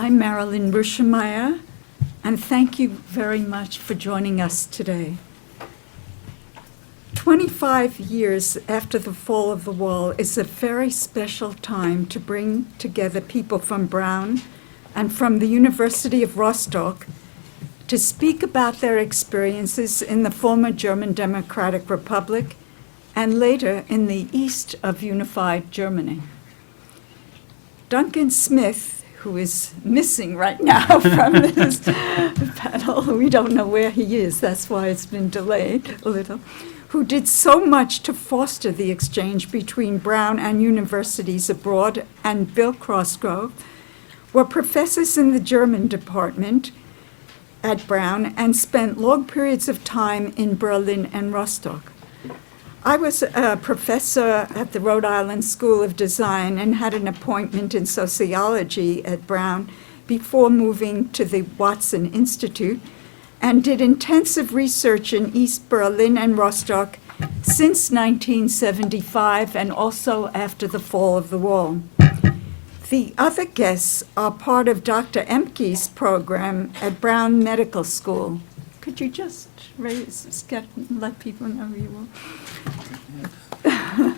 I'm Marilyn Rueschemeyer, and thank you very much for joining us today. 25 years after the fall of the wall is a very special time to bring together people from Brown and from the University of Rostock to speak about their experiences in the former German Democratic Republic and later in the east of unified Germany. Duncan Smith, who is missing right now from this panel, we don't know where he is, that's why it's been delayed a little, who did so much to foster the exchange between Brown and universities abroad, and Bill Crossgrove, were professors in the German department at Brown and spent long periods of time in Berlin and Rostock. I was a professor at the Rhode Island School of Design and had an appointment in sociology at Brown before moving to the Watson Institute, and did intensive research in East Berlin and Rostock since 1975 and also after the fall of the wall. The other guests are part of Dr. Emke's program at Brown Medical School. Could you just let people know who you are?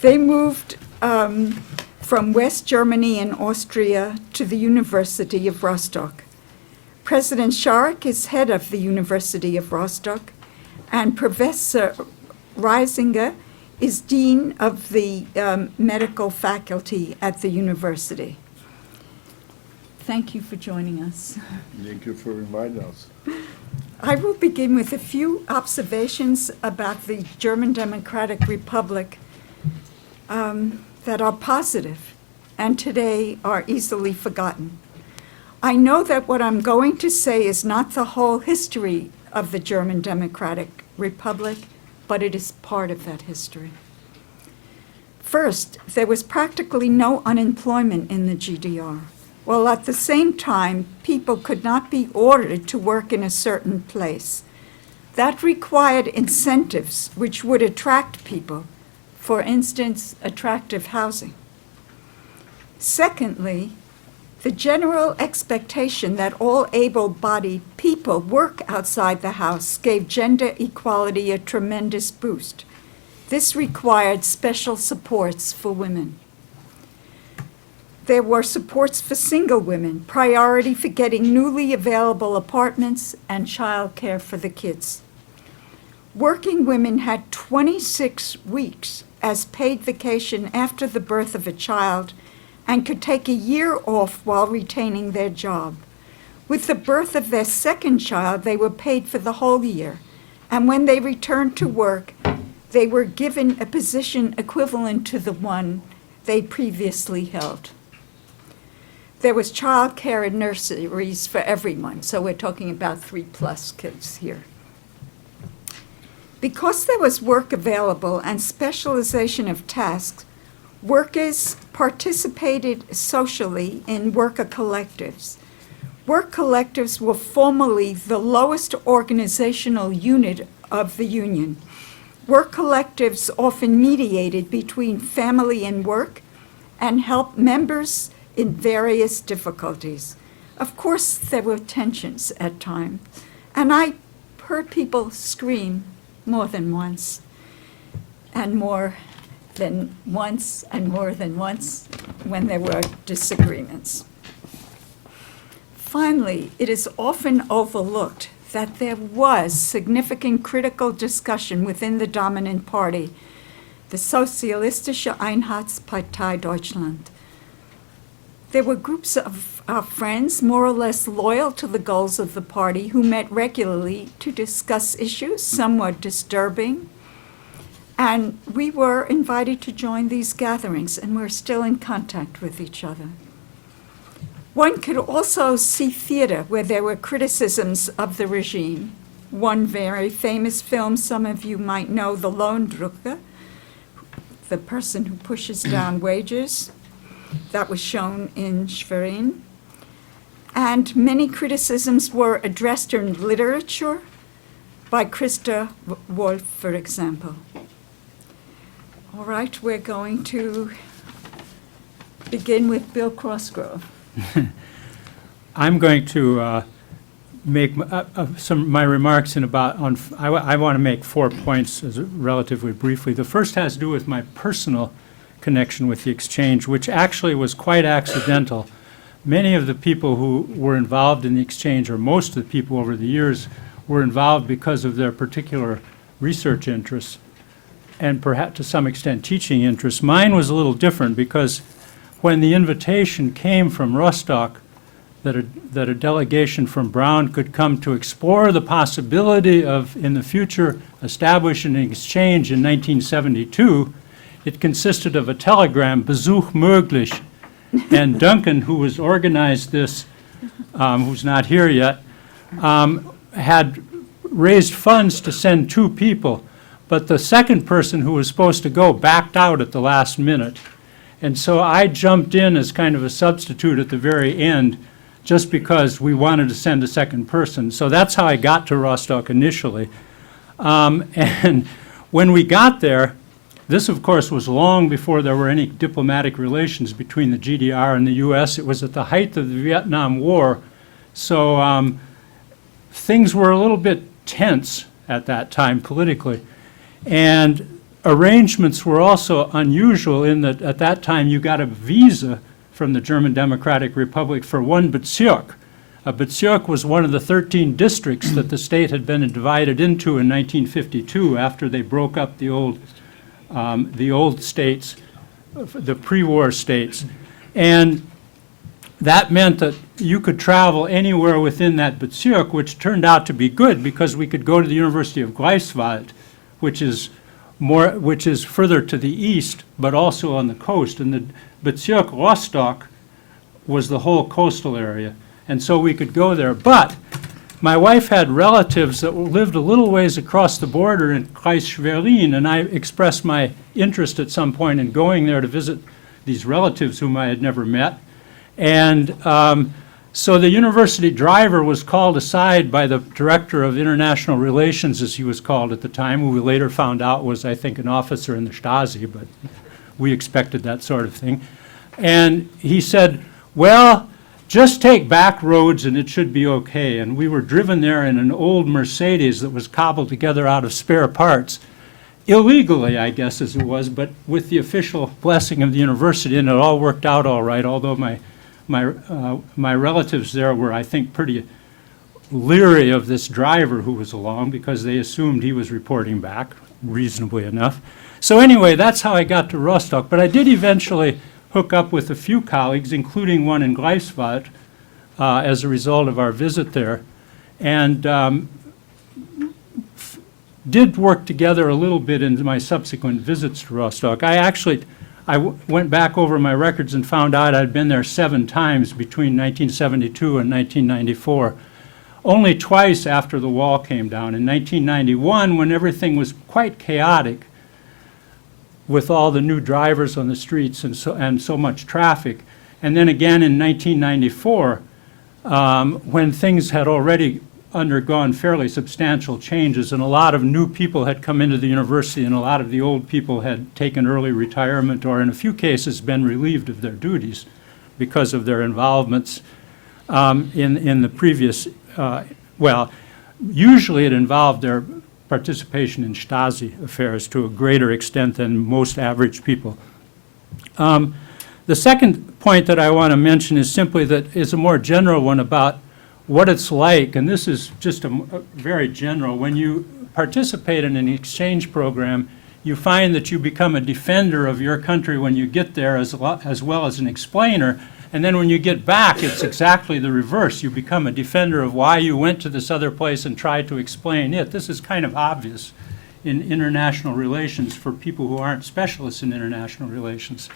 They moved from West Germany and Austria to the University of Rostock. President Scharek is head of the University of Rostock, and Professor Reisinger is dean of the medical faculty at the university. Thank you for joining us. Thank you for inviting us. I will begin with a few observations about the German Democratic Republic that are positive and today are easily forgotten. I know that what I'm going to say is not the whole history of the German Democratic Republic, but it is part of that history. First, there was practically no unemployment in the GDR, while at the same time, people could not be ordered to work in a certain place. That required incentives which would attract people, for instance, attractive housing. Secondly, the general expectation that all able-bodied people work outside the house gave gender equality a tremendous boost. This required special supports for women. There were supports for single women, priority for getting newly available apartments, and childcare for the kids. Working women had 26 weeks as paid vacation after the birth of a child and could take a year off while retaining their job. With the birth of their second child, they were paid for the whole year, and when they returned to work, they were given a position equivalent to the one they previously held. There was child care and nurseries for everyone, so we're talking about 3+ kids here. Because there was work available and specialization of tasks, workers participated socially in worker collectives. Work collectives were formerly the lowest organizational unit of the union. Work collectives often mediated between family and work and helped members in various difficulties. Of course, there were tensions at times, and I heard people scream more than once, and more than once, and more than once when there were disagreements. Finally, it is often overlooked that there was significant critical discussion within the dominant party, the Sozialistische Einheitspartei Deutschland. There were groups of friends more or less loyal to the goals of the party who met regularly to discuss issues somewhat disturbing. And we were invited to join these gatherings, and we're still in contact with each other. One could also see theater where there were criticisms of the regime. One very famous film, some of you might know, The Lohndrücker, the person who pushes down wages, that was shown in Schwerin. And many criticisms were addressed in literature by Christa Wolf, for example. All right, we're going to begin with Bill Crossgrove. I'm going to make my remarks in about, I want to make 4 points relatively briefly. The first has to do with my personal connection with the exchange, which actually was quite accidental. Many of the people who were involved in the exchange, or most of the people over the years, were involved because of their particular research interests and perhaps to some extent teaching interests. Mine was a little different because when the invitation came from Rostock that a delegation from Brown could come to explore the possibility of, in the future, establishing an exchange in 1972, it consisted of a telegram, Besuch möglich, and Duncan, who was organized this, who's not here yet, had raised funds to send 2 people, but the second person who was supposed to go backed out at the last minute. And so I jumped in as kind of a substitute at the very end, just because we wanted to send a second person. So that's how I got to Rostock initially. And when we got there, this, of course, was long before there were any diplomatic relations between the GDR and the U.S. It was at the height of the Vietnam War. So things were a little bit tense at that time politically. And arrangements were also unusual in that at that time you got a visa from the German Democratic Republic for 1 Bezirk. A Bezirk was one of the 13 districts that the state had been divided into in 1952 after they broke up the old states, the pre-war states. And that meant that you could travel anywhere within that Bezirk, which turned out to be good because we could go to the University of Greifswald, which is further to the east, but also on the coast. And the Bezirk Rostock was the whole coastal area. And so we could go there. But my wife had relatives that lived a little ways across the border in Kreis Schwerin, and I expressed my interest at some point in going there to visit these relatives whom I had never met. And so the university driver was called aside by the director of international relations, as he was called at the time, who we later found out was, I think, an officer in the Stasi, but we expected that sort of thing. And he said, well, just take back roads and it should be okay. And we were driven there in an old Mercedes that was cobbled together out of spare parts, illegally, I guess, as it was, but with the official blessing of the university, and it all worked out all right, although my relatives there were, I think, pretty leery of this driver who was along because they assumed he was reporting back, reasonably enough. So anyway, that's how I got to Rostock. But I did eventually hook up with a few colleagues, including one in Greifswald, as a result of our visit there, and did work together a little bit in my subsequent visits to Rostock. I went back over my records and found out I'd been there 7 times between 1972 and 1994. Only twice after the wall came down. In 1991, when everything was quite chaotic with all the new drivers on the streets and so much traffic. And then again in 1994, when things had already undergone fairly substantial changes and a lot of new people had come into the university and a lot of the old people had taken early retirement or in a few cases been relieved of their duties because of their involvements in the previous, well, usually it involved their participation in Stasi affairs to a greater extent than most average people. The second point that I want to mention is simply that is a more general one about what it's like, and this is just a very general. When you participate in an exchange program, you find that you become a defender of your country when you get there as well as an explainer, and then when you get back, it's exactly the reverse. You become a defender of why you went to this other place and tried to explain it. This is kind of obvious in international relations for people who aren't specialists in international relations.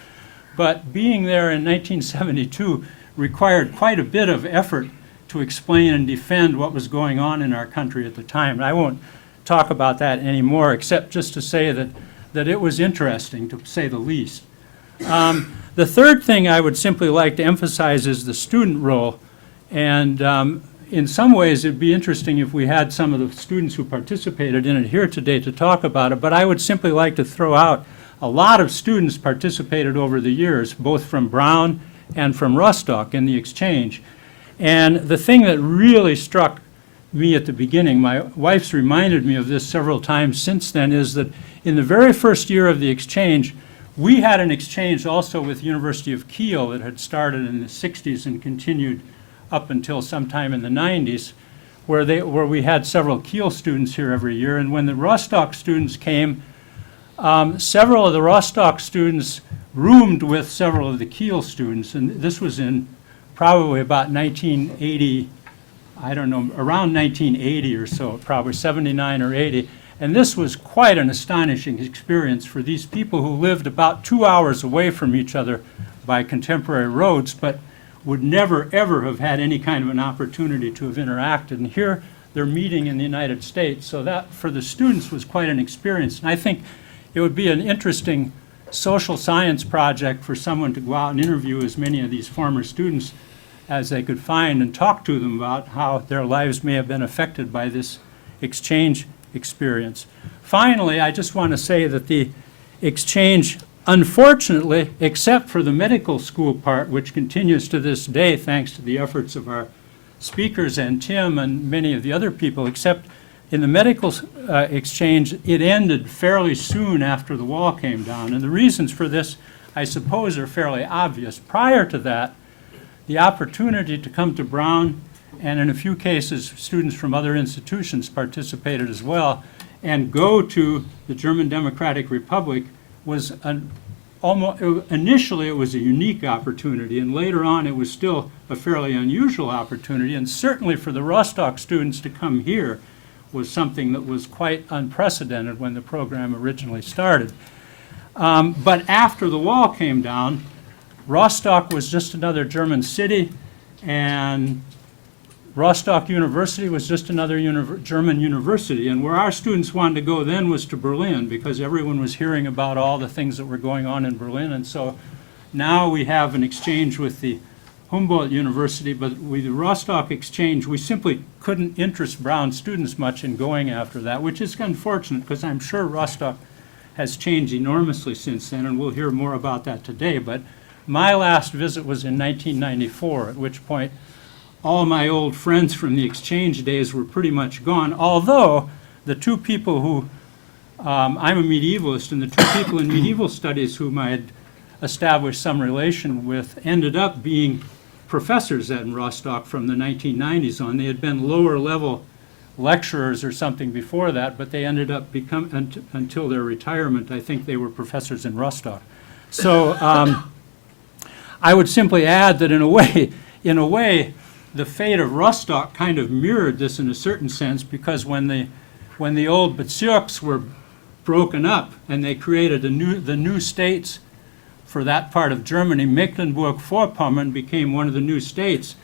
But being there in 1972 required quite a bit of effort to explain and defend what was going on in our country at the time. And I won't talk about that anymore, except just to say that it was interesting, to say the least. The third thing I would simply like to emphasize is the student role. And in some ways, it'd be interesting if we had some of the students who participated in it here today to talk about it. But I would simply like to throw out a lot of students participated over the years, both from Brown and from Rostock in the exchange. And the thing that really struck me at the beginning, my wife's reminded me of this several times since then, is that in the very first year of the exchange, we had an exchange also with University of Kiel that had started in the 60s and continued up until sometime in the 90s, where we had several Kiel students here every year. And when the Rostock students came, several of the Rostock students roomed with several of the Kiel students, and this was in probably about 1980, I don't know, around 1980 or so, probably 79 or 80. And this was quite an astonishing experience for these people who lived about 2 hours away from each other by contemporary roads, but would never, ever have had any kind of an opportunity to have interacted. And here they're meeting in the United States. So that, for the students, was quite an experience. And I think it would be an interesting social science project for someone to go out and interview as many of these former students as they could find and talk to them about how their lives may have been affected by this exchange experience. Finally, I just want to say that the exchange, unfortunately, except for the medical school part, which continues to this day thanks to the efforts of our speakers and Tim and many of the other people, except in the medical exchange, it ended fairly soon after the wall came down. And the reasons for this, I suppose, are fairly obvious. Prior to that, the opportunity to come to Brown, and in a few cases, students from other institutions participated as well, and go to the German Democratic Republic was initially it was a unique opportunity, and later on it was still a fairly unusual opportunity, and certainly for the Rostock students to come here was something that was quite unprecedented when the program originally started. But after the wall came down, Rostock was just another German city, and Rostock University was just another German university. And where our students wanted to go then was to Berlin, because everyone was hearing about all the things that were going on in Berlin. And so now we have an exchange with the Humboldt University, but with the Rostock exchange, we simply couldn't interest Brown students much in going after that, which is unfortunate, because I'm sure Rostock has changed enormously since then, and we'll hear more about that today. But my last visit was in 1994, at which point all my old friends from the exchange days were pretty much gone, although the two people who, I'm a medievalist, and the two people in medieval studies whom I had established some relation with ended up being professors at Rostock from the 1990s on. They had been lower level lecturers or something before that, but they ended up until their retirement, I think they were professors in Rostock. So I would simply add that in a way, the fate of Rostock kind of mirrored this in a certain sense, because when the old Bezirks were broken up and they created the new states for that part of Germany, Mecklenburg-Vorpommern became one of the new states,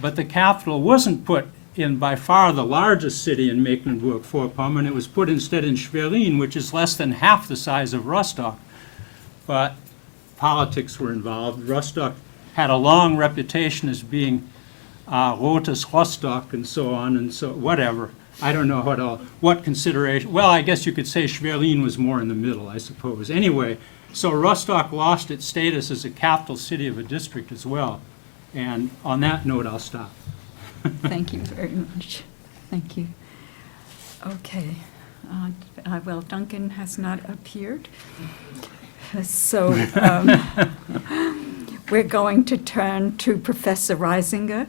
but the capital wasn't put in by far the largest city in Mecklenburg-Vorpommern. It was put instead in Schwerin, which is less than half the size of Rostock. But politics were involved. Rostock had a long reputation as being Rotes Rostock and so on, and so whatever. I don't know what consideration. Well, I guess you could say Schwerin was more in the middle, I suppose. Anyway, so Rostock lost its status as a capital city of a district as well. And on that note, I'll stop. Thank you very much. Thank you. Okay. Well, Duncan has not appeared. So we're going to turn to Professor Reisinger,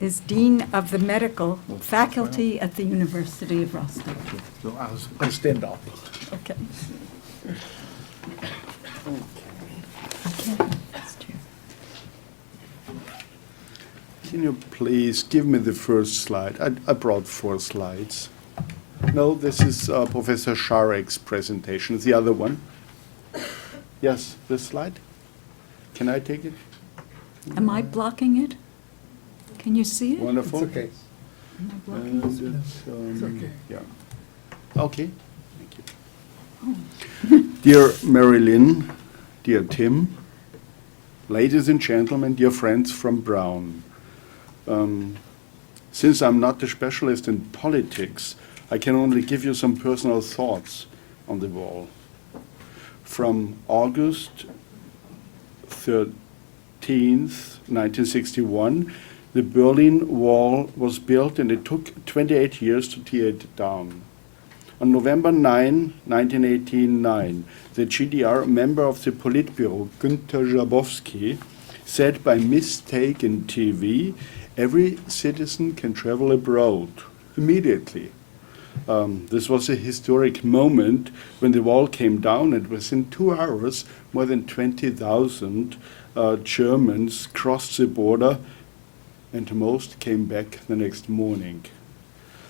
is Dean of the Medical Faculty at the University of Rostock. So I'll stand off. Okay. Okay. That's true. Can you please give me the first slide? I brought 4 slides. No, this is Professor Scharek's presentation. The other one. Yes, this slide. Can I take it? Am I blocking it? Can you see it? Wonderful. It's okay. Am I blocking it? It's okay. Yeah. Okay. Thank you. Dear Marilyn, dear Tim, ladies and gentlemen, dear friends from Brown. Since I'm not a specialist in politics, I can only give you some personal thoughts on the wall. From August 13th, 1961 the Berlin Wall was built, and it took 28 years to tear it down. On November 9, 1989, the GDR member of the Politburo, Günter Schabowski, said by mistake in TV, every citizen can travel abroad immediately. This was a historic moment when the wall came down, and within 2 hours, more than 20,000 Germans crossed the border, and most came back the next morning.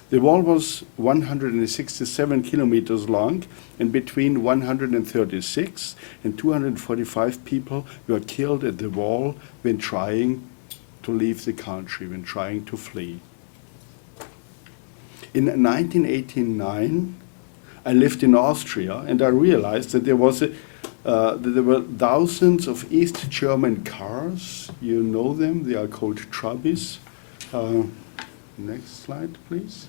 The wall was 167 kilometers long, and between 136 and 245 people were killed at the wall when trying to leave the country, when trying to flee. In 1989, I lived in Austria, and I realized that there were thousands of East German cars. You know them, they are called Trabis. Next slide, please.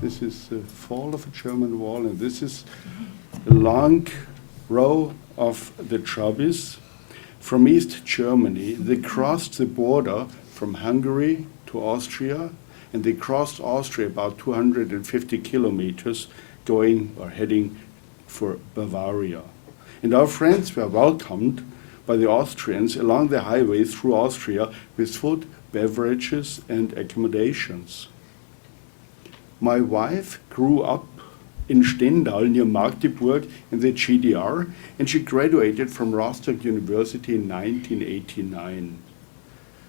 This is the fall of a German wall, and this is a long row of the Trabis from East Germany. They crossed the border from Hungary to Austria, and they crossed Austria about 250 kilometers going or heading for Bavaria. And our friends were welcomed by the Austrians along the highway through Austria with food, beverages, and accommodations. My wife grew up in Stendal near Magdeburg in the GDR, and she graduated from Rostock University in 1989.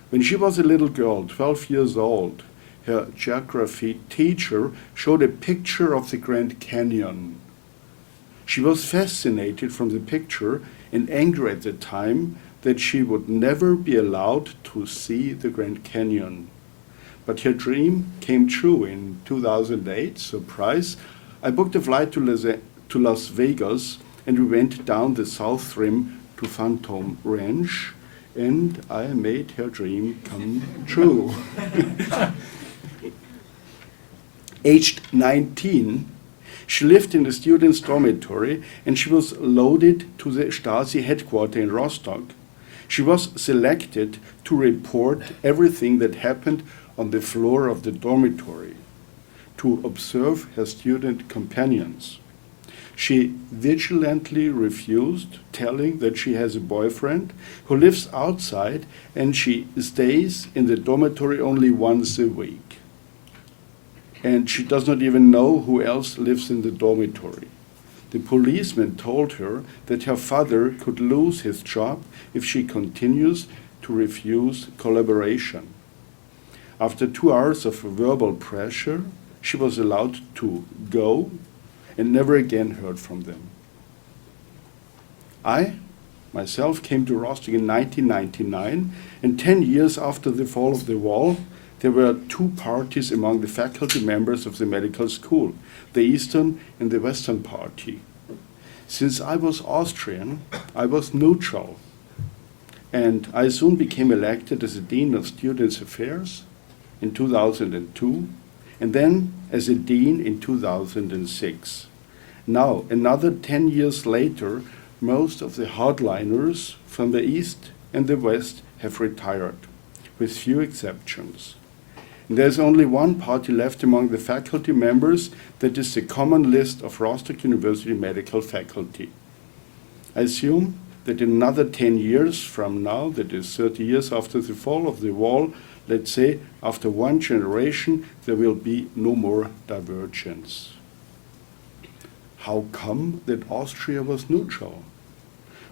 When she was a little girl, 12 years old, her geography teacher showed a picture of the Grand Canyon. She was fascinated from the picture and angry at the time that she would never be allowed to see the Grand Canyon. But her dream came true in 2008, surprise. I booked a flight to Las Vegas, and we went down the South Rim to Phantom Ranch, and I made her dream come true. Aged 19, she lived in the students' dormitory, and she was loaded to the Stasi headquarters in Rostock. She was selected to report everything that happened on the floor of the dormitory, to observe her student companions. She vigilantly refused, telling that she has a boyfriend who lives outside, and she stays in the dormitory only once a week. And she does not even know who else lives in the dormitory. The policeman told her that her father could lose his job if she continues to refuse collaboration. After 2 hours of verbal pressure, she was allowed to go and never again heard from them. I, myself, came to Rostock in 1999, and 10 years after the fall of the wall, there were 2 parties among the faculty members of the medical school, the Eastern and the Western Party. Since I was Austrian, I was neutral, and I soon became elected as a Dean of Students' Affairs in 2002, and then as a Dean in 2006. Now, another 10 years later, most of the hardliners from the East and the West have retired, with few exceptions. There's only one party left among the faculty members, that is the common list of Rostock University medical faculty. I assume that in another 10 years from now, that is 30 years after the fall of the wall, let's say after one generation, there will be no more divergence. How come that Austria was neutral?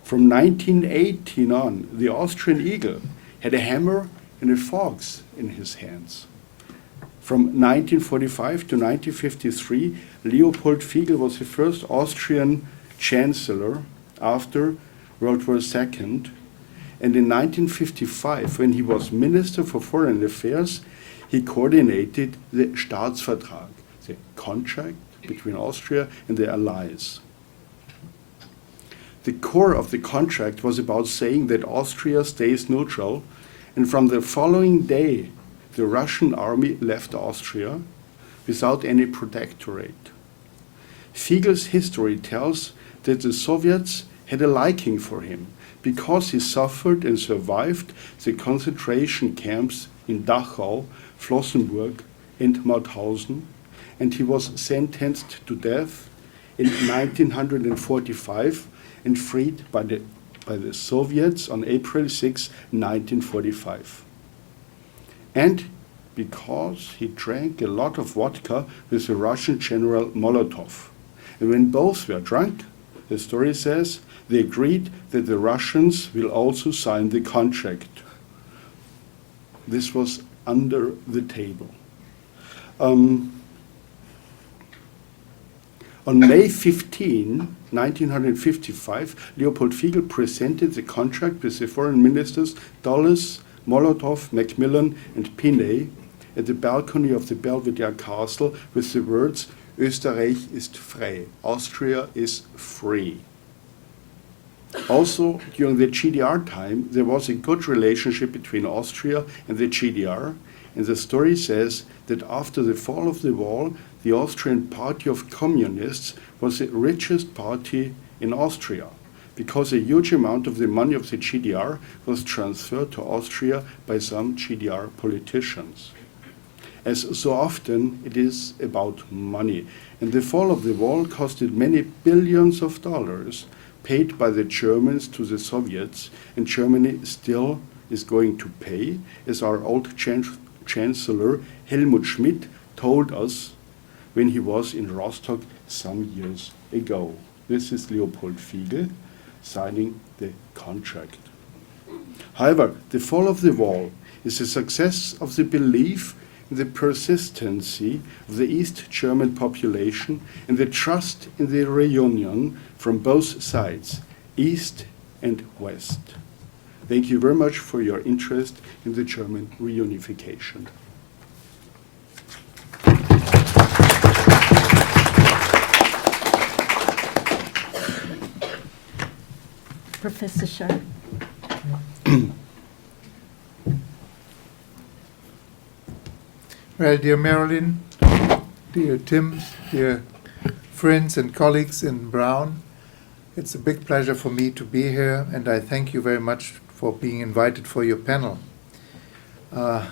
From 1918 on, the Austrian eagle had a hammer and a fox in his hands. From 1945 to 1953, Leopold Fiegel was the first Austrian chancellor after World War II. And in 1955, when he was Minister for Foreign Affairs, he coordinated the Staatsvertrag, the contract between Austria and the Allies. The core of the contract was about saying that Austria stays neutral, and from the following day, the Russian army left Austria without any protectorate. Fiegel's history tells that the Soviets had a liking for him because he suffered and survived the concentration camps in Dachau, Flossenburg, and Mauthausen, and he was sentenced to death in 1945 and freed by the Soviets on April 6, 1945. And because he drank a lot of vodka with the Russian General Molotov. And when both were drunk, the story says, they agreed that the Russians will also sign the contract. This was under the table. On May 15, 1955, Leopold Fiegel presented the contract with the foreign ministers Dulles, Molotov, Macmillan, and Pinay at the balcony of the Belvedere Castle with the words, Österreich ist frei, Austria is free. Also, during the GDR time, there was a good relationship between Austria and the GDR, and the story says that after the fall of the wall, the Austrian Party of Communists was the richest party in Austria, because a huge amount of the money of the GDR was transferred to Austria by some GDR politicians. As so often, it is about money. And the fall of the wall costed many billions of dollars paid by the Germans to the Soviets, and Germany still is going to pay, as our old Chancellor Helmut Schmidt told us when he was in Rostock some years ago. This is Leopold Fiegel signing the contract. However, the fall of the wall is a success of the belief in the persistency of the East German population and the trust in the reunion from both sides, East and West. Thank you very much for your interest in the German reunification. Professor Sharp. Well, dear Marilyn, dear Tim, dear friends and colleagues in Brown, it's a big pleasure for me to be here, and I thank you very much for being invited for your panel. I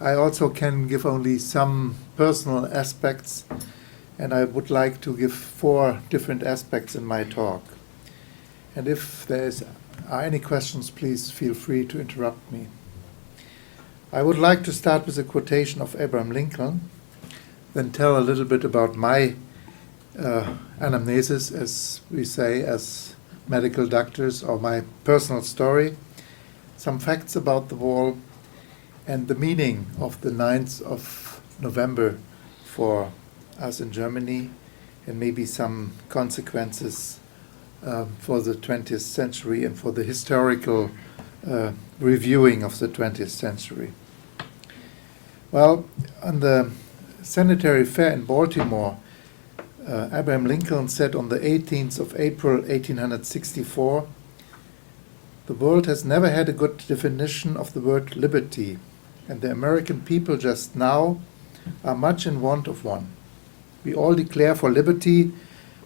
also can give only some personal aspects, and I would like to give 4 different aspects in my talk. And if there are any questions, please feel free to interrupt me. I would like to start with a quotation of Abraham Lincoln, then tell a little bit about my anamnesis, as we say as medical doctors, or my personal story, some facts about the wall, and the meaning of the 9th of November for us in Germany, and maybe some consequences for the 20th century and for the historical reviewing of the 20th century. Well, on the Sanitary Fair in Baltimore, Abraham Lincoln said on the 18th of April, 1864, "The world has never had a good definition of the word liberty, and the American people just now are much in want of one. We all declare for liberty,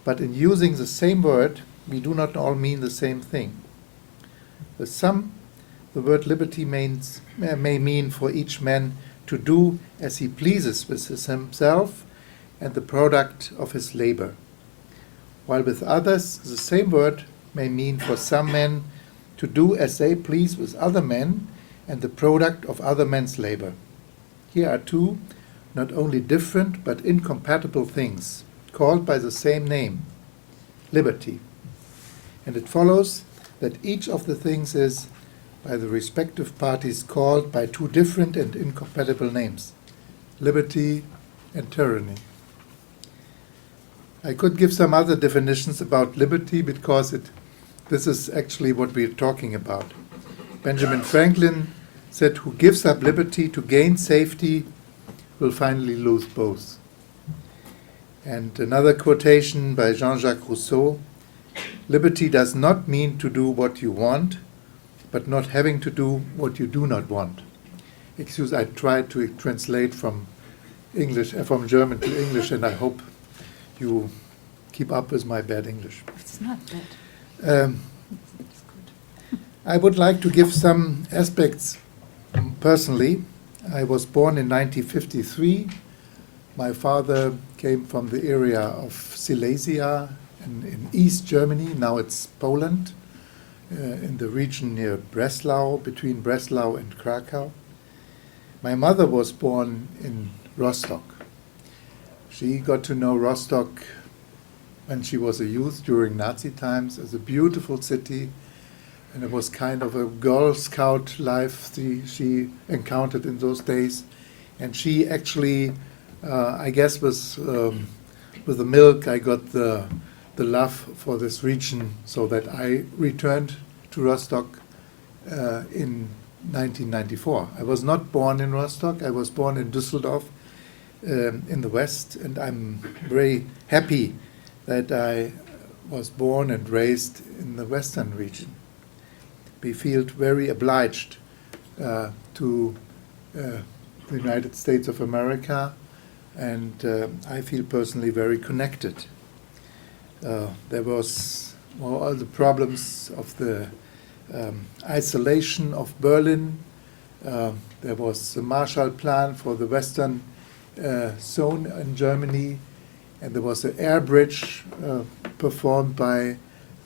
but in using the same word, we do not all mean the same thing. For some, the word liberty may mean for each man to do as he pleases with himself and the product of his labor, while with others, the same word may mean for some men to do as they please with other men and the product of other men's labor. Here are 2 not only different but incompatible things, called by the same name, liberty. And it follows that each of the things is, by the respective parties, called by 2 different and incompatible names, liberty and tyranny." I could give some other definitions about liberty because this is actually what we're talking about. Benjamin Franklin said, "Who gives up liberty to gain safety will finally lose both." And another quotation by Jean-Jacques Rousseau, "Liberty does not mean to do what you want, but not having to do what you do not want." Excuse, I tried to translate from German to English, and I hope you keep up with my bad English. It's not bad. It's good. I would like to give some aspects personally. I was born in 1953. My father came from the area of Silesia in East Germany. Now it's Poland, in the region near Breslau, between Breslau and Krakow. My mother was born in Rostock. She got to know Rostock when she was a youth during Nazi times as a beautiful city, and it was kind of a Girl Scout life she encountered in those days. And she actually, I guess, was with the milk I got the love for this region, so that I returned to Rostock in 1994. I was not born in Rostock. I was born in Düsseldorf in the West, and I'm very happy that I was born and raised in the Western region. We feel very obliged to the United States of America, and I feel personally very connected. There was all the problems of the isolation of Berlin. There was the Marshall Plan for the Western zone in Germany, and there was an air bridge performed by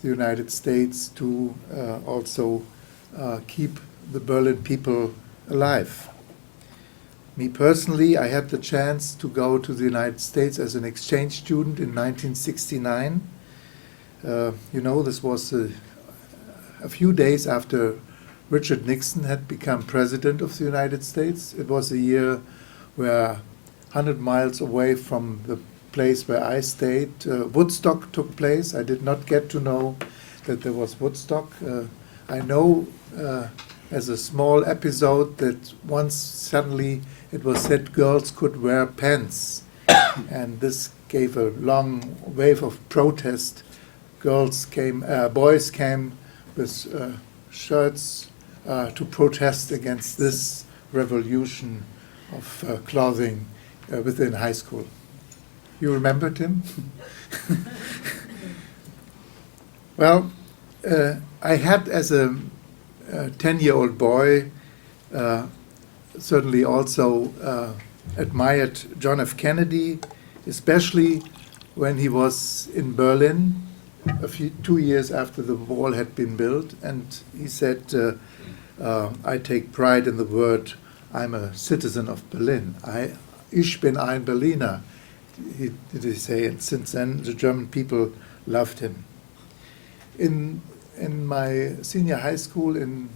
the United States to also keep the Berlin people alive. Me personally, I had the chance to go to the United States as an exchange student in 1969. This was a few days after Richard Nixon had become president of the United States. It was a year where 100 miles away from the place where I stayed, Woodstock took place. I did not get to know that there was Woodstock. I know as a small episode that once suddenly it was said girls could wear pants, and this gave a long wave of protest. Boys came with shirts to protest against this revolution of clothing within high school. You remember, Tim? Well, I had, as a 10-year-old boy, certainly also admired John F. Kennedy, especially when he was in Berlin 2 years after the wall had been built, and he said, I take pride in the word, I'm a citizen of Berlin. Ich bin ein Berliner, did he say, and since then the German people loved him. In my senior high school in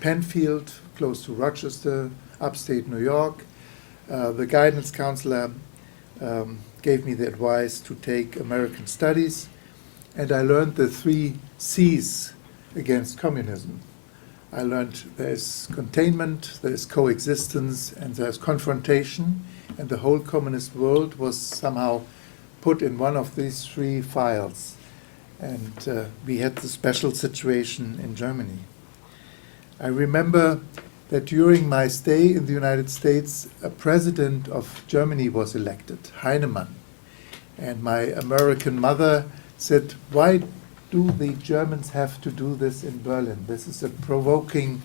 Penfield, close to Rochester, upstate New York, the guidance counselor gave me the advice to take American Studies, and I learned the 3 C's against communism. I learned there's containment, there's coexistence, and there's confrontation, and the whole communist world was somehow put in one of these 3 files. And we had the special situation in Germany. I remember that during my stay in the United States, a president of Germany was elected, Heinemann. And my American mother said, why do the Germans have to do this in Berlin? This is a provoking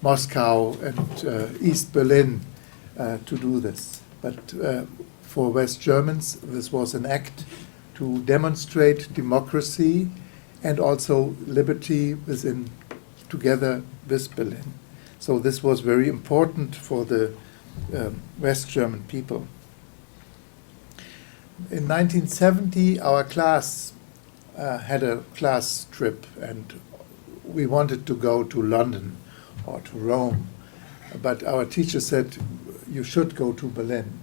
Moscow and East Berlin to do this. But for West Germans, this was an act to demonstrate democracy and also liberty together with Berlin. So this was very important for the West German people. In 1970, our class had a class trip, and we wanted to go to London or to Rome. But our teacher said, you should go to Berlin.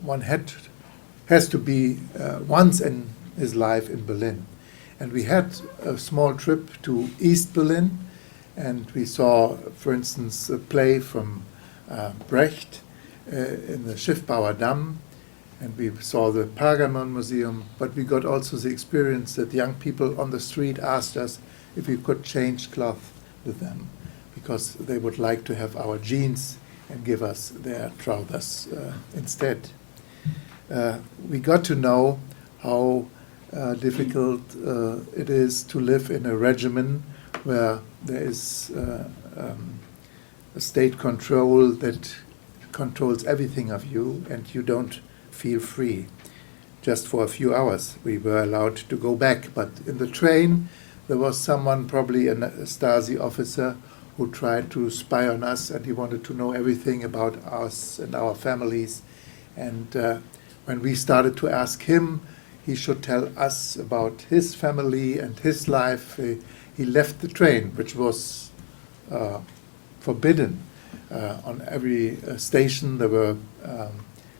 One has to be once in his life in Berlin. And we had a small trip to East Berlin, and we saw, for instance, a play from Brecht in the Schiffbauer Damm, and we saw the Pergamon Museum, but we got also the experience that young people on the street asked us if we could change cloth with them, because they would like to have our jeans and give us their trousers instead. We got to know how difficult it is to live in a regimen where there is a state control that controls everything of you, and you don't feel free. Just for a few hours we were allowed to go back, but in the train there was someone, probably a Stasi officer, who tried to spy on us, and he wanted to know everything about us and our families. And when we started to ask him, he should tell us about his family and his life. He left the train, which was forbidden. On every station there were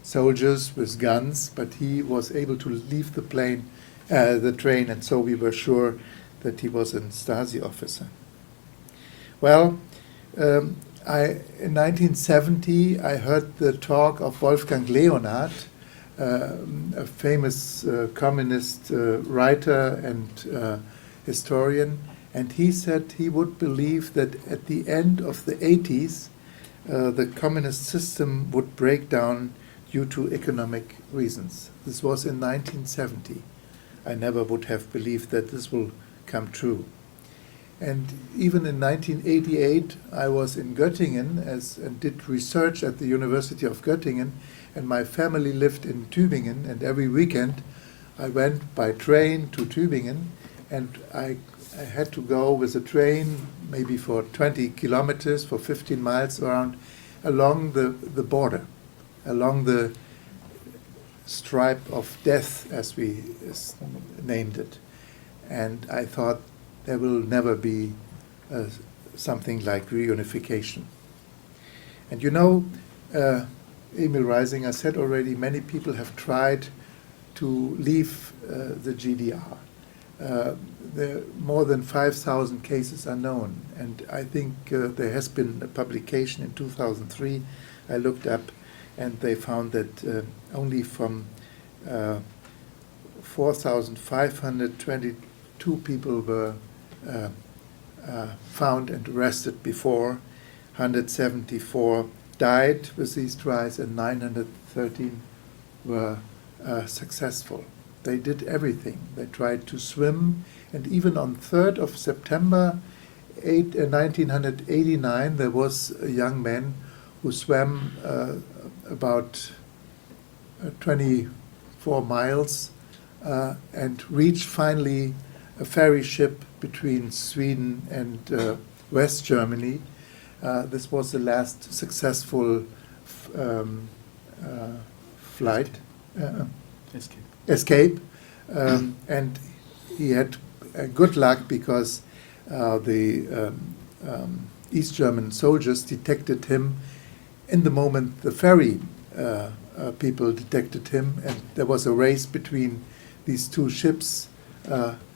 soldiers with guns, but he was able to leave the train, and so we were sure that he was a Stasi officer. Well, in 1970 I heard the talk of Wolfgang Leonhard, a famous communist writer and historian, and he said he would believe that at the end of the 80s the communist system would break down due to economic reasons. This was in 1970. I never would have believed that this will come true. And even in 1988, I was in Göttingen and did research at the University of Göttingen, and my family lived in Tübingen, and every weekend I went by train to Tübingen, and I had to go with a train maybe for 20 kilometers, for 15 miles around, along the border, along the stripe of death, as we named it. And I thought there will never be something like reunification. And you know, Emil Reisinger said already, many people have tried to leave the GDR. There more than 5,000 cases are known, and I think there has been a publication in 2003 I looked up, and they found that only from 4,522 people were found and arrested before, 174 died with these trials, and 913 were successful. They did everything. They tried to swim, and even on 3rd of September 1989, there was a young man who swam about 24 miles and reached finally a ferry ship between Sweden and West Germany. This was the last successful flight. Escape. And he had good luck because the East German soldiers detected him in the moment the ferry people detected him, and there was a race between these two ships.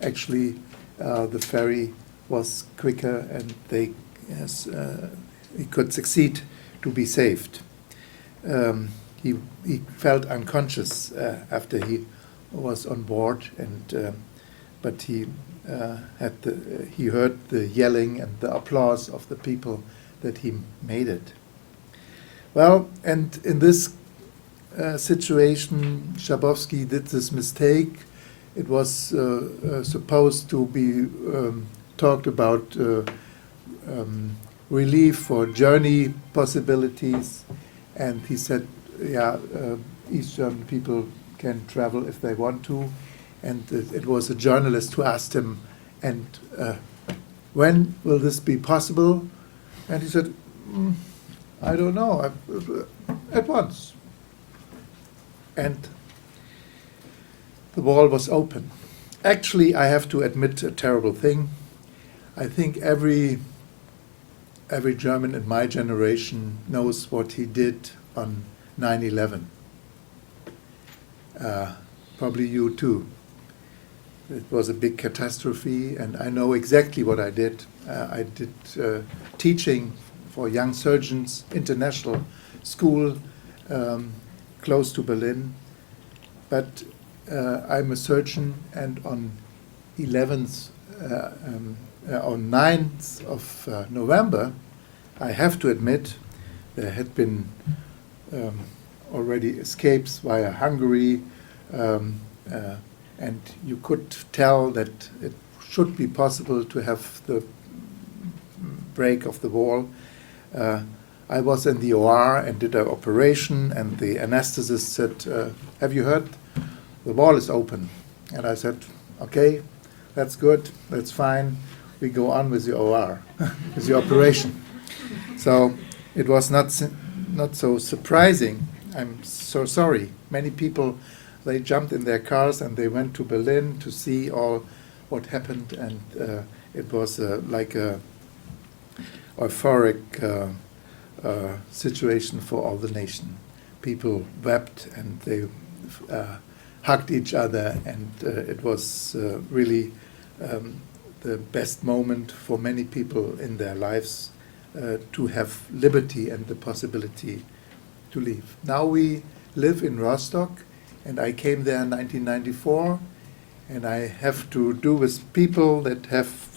Actually, the ferry was quicker, and he could succeed to be saved. He felt unconscious after he was on board, and but he heard the yelling and the applause of the people that he made it. Well, and in this situation, Schabowski did this mistake. It was supposed to be talked about relief for journey possibilities, and he said, yeah, East German people can travel if they want to. And it was a journalist who asked him, and when will this be possible? And he said, I don't know, at once. And the wall was open. Actually, I have to admit a terrible thing. I think every German in my generation knows what he did on 9/11. Probably you too. It was a big catastrophe, and I know exactly what I did. I did teaching for young surgeons, international school, close to Berlin. But I'm a surgeon, and on 9th of November, I have to admit, there had been and you could tell that it should be possible to have the break of the wall. I was in the OR and did an operation, and the anesthetist said, have you heard? The wall is open. And I said, okay, that's good, that's fine. We go on with the OR, with the operation. So it was not so surprising. I'm so sorry. Many people, they jumped in their cars and they went to Berlin to see all what happened, and it was like a euphoric situation for all the nation. People wept and they hugged each other, and it was really the best moment for many people in their lives to have liberty and the possibility to leave. Now we live in Rostock, and I came there in 1994, and I have to do with people that have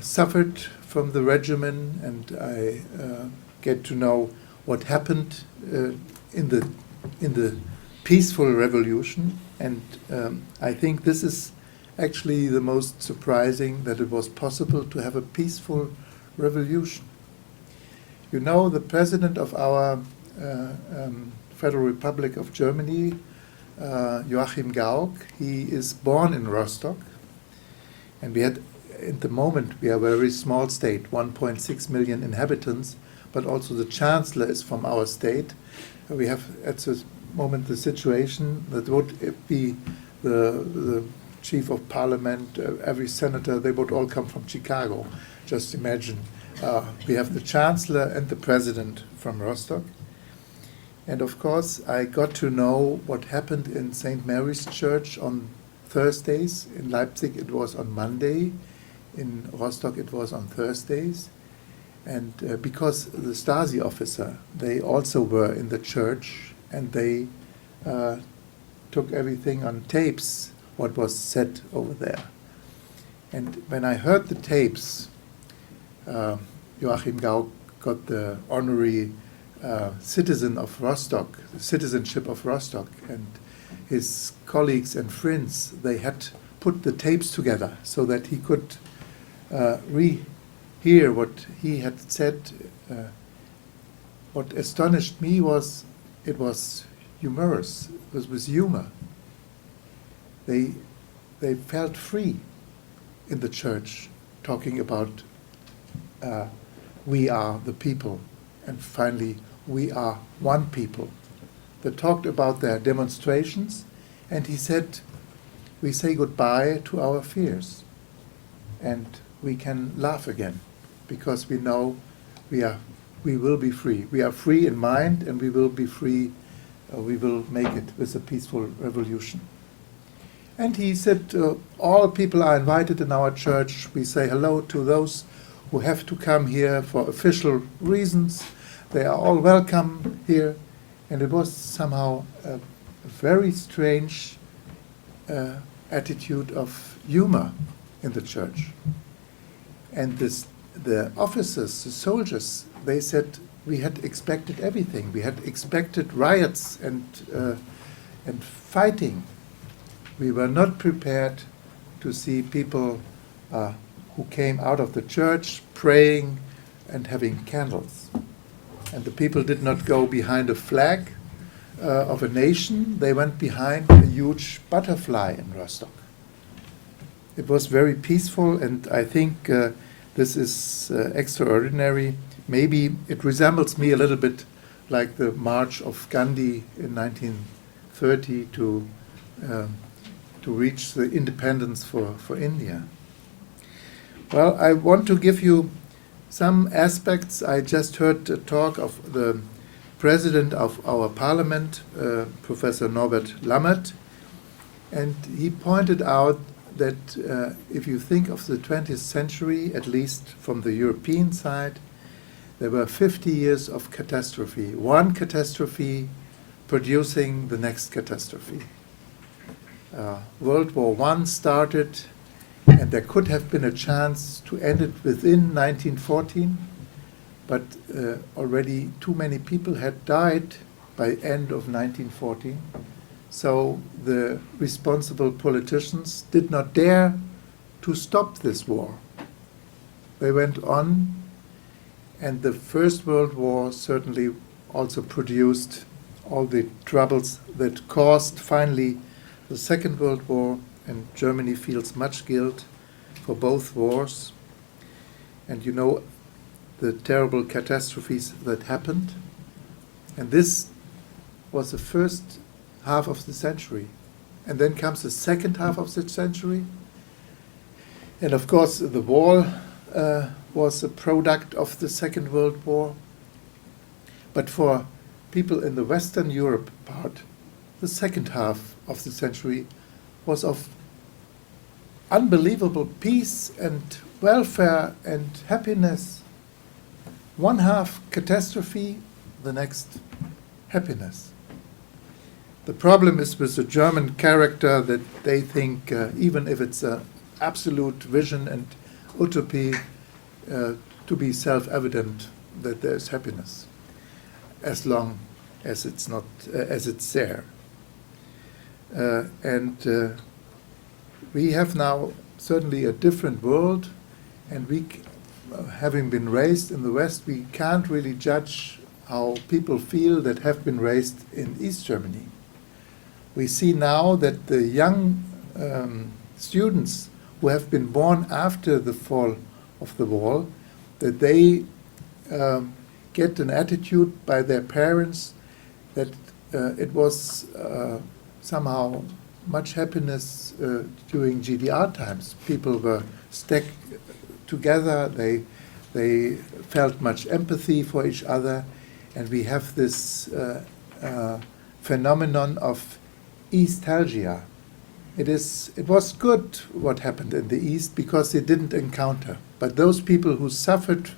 suffered from the regimen, and I get to know what happened in the peaceful revolution, and I think this is actually the most surprising, that it was possible to have a peaceful revolution. You know, the president of our Federal Republic of Germany, Joachim Gauck, he is born in Rostock, and we had, at the moment, we are a very small state, 1.6 million inhabitants, but also the chancellor is from our state. We have at the moment the situation that would be the chief of parliament, every senator, they would all come from Chicago. Just imagine, we have the chancellor and the president from Rostock. And of course, I got to know what happened in St. Mary's Church on Thursdays. In Leipzig, it was on Monday. In Rostock, it was on Thursdays. And because the Stasi officer, they also were in the church, and they took everything on tapes, what was said over there. And when I heard the tapes, Joachim Gauck got the honorary citizen of Rostock, the citizenship of Rostock, and his colleagues and friends, they had put the tapes together so that he could rehear what he had said. What astonished me was it was humorous, it was with humor. They felt free in the church, talking about we are the people, and finally we are one people. They talked about their demonstrations, and he said, we say goodbye to our fears, and we can laugh again, because we know we will be free. We are free in mind, and we will be free, we will make it with a peaceful revolution. And he said, all people are invited in our church. We say hello to those who have to come here for official reasons. They are all welcome here. And it was somehow a very strange attitude of humor in the church. And the officers, the soldiers, they said, we had expected everything. We had expected riots and fighting. We were not prepared to see people who came out of the church praying and having candles. And the people did not go behind a flag of a nation. They went behind a huge butterfly in Rostock. It was very peaceful, and I think this is extraordinary. Maybe it resembles me a little bit like the march of Gandhi in 1930 to reach the independence for India. Well, I want to give you some aspects. I just heard a talk of the president of our parliament, Professor Norbert Lammert, and he pointed out that if you think of the 20th century, at least from the European side, there were 50 years of catastrophe, one catastrophe producing the next catastrophe. World War I started, and there could have been a chance to end it within 1914, but already too many people had died by end of 1914, So the responsible politicians did not dare to stop this war. They went on, and the First World War certainly also produced all the troubles that caused finally the Second World War, and Germany feels much guilt for both wars. And you know the terrible catastrophes that happened. And this was the first half of the century. And then comes the second half of the century. And of course, the wall was a product of the Second World War. But for people in the Western Europe part, the second half of the century was of unbelievable peace and welfare and happiness. One half catastrophe, the next happiness. The problem is with the German character that they think, even if it's an absolute vision and utopia, to be self-evident that there is happiness, as long as it's not, as it's there. We have now certainly a different world, and we, having been raised in the West, we can't really judge how people feel that have been raised in East Germany. We see now that the young students who have been born after the fall of the wall, that they get an attitude by their parents that it was somehow much happiness during GDR times. People were stuck together, they felt much empathy for each other, and we have this phenomenon of Eastalgia. It was good what happened in the East because they didn't encounter. But those people who suffered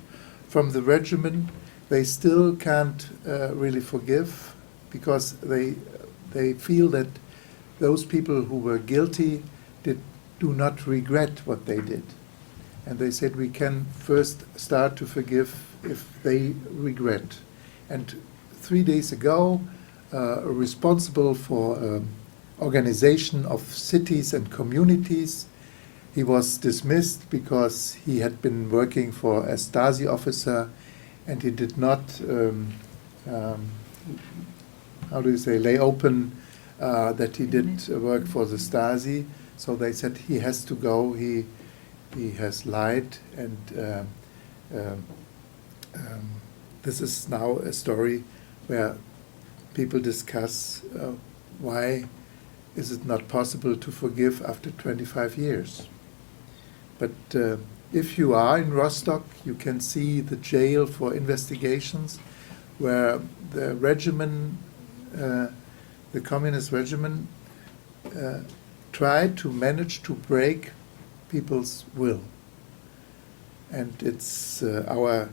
from the regimen, they still can't really forgive, because they feel that those people who were guilty do not regret what they did. And they said we can first start to forgive if they regret. And 3 days ago, responsible for organization of cities and communities, he was dismissed because he had been working for a Stasi officer, and he did not, how do you say, lay open that he did work for the Stasi. So they said he has to go, he has lied, and this is now a story where people discuss why is it not possible to forgive after 25 years. But if you are in Rostock, you can see the jail for investigations, where the regimen, the communist regimen, tried to manage to break people's will. And it's our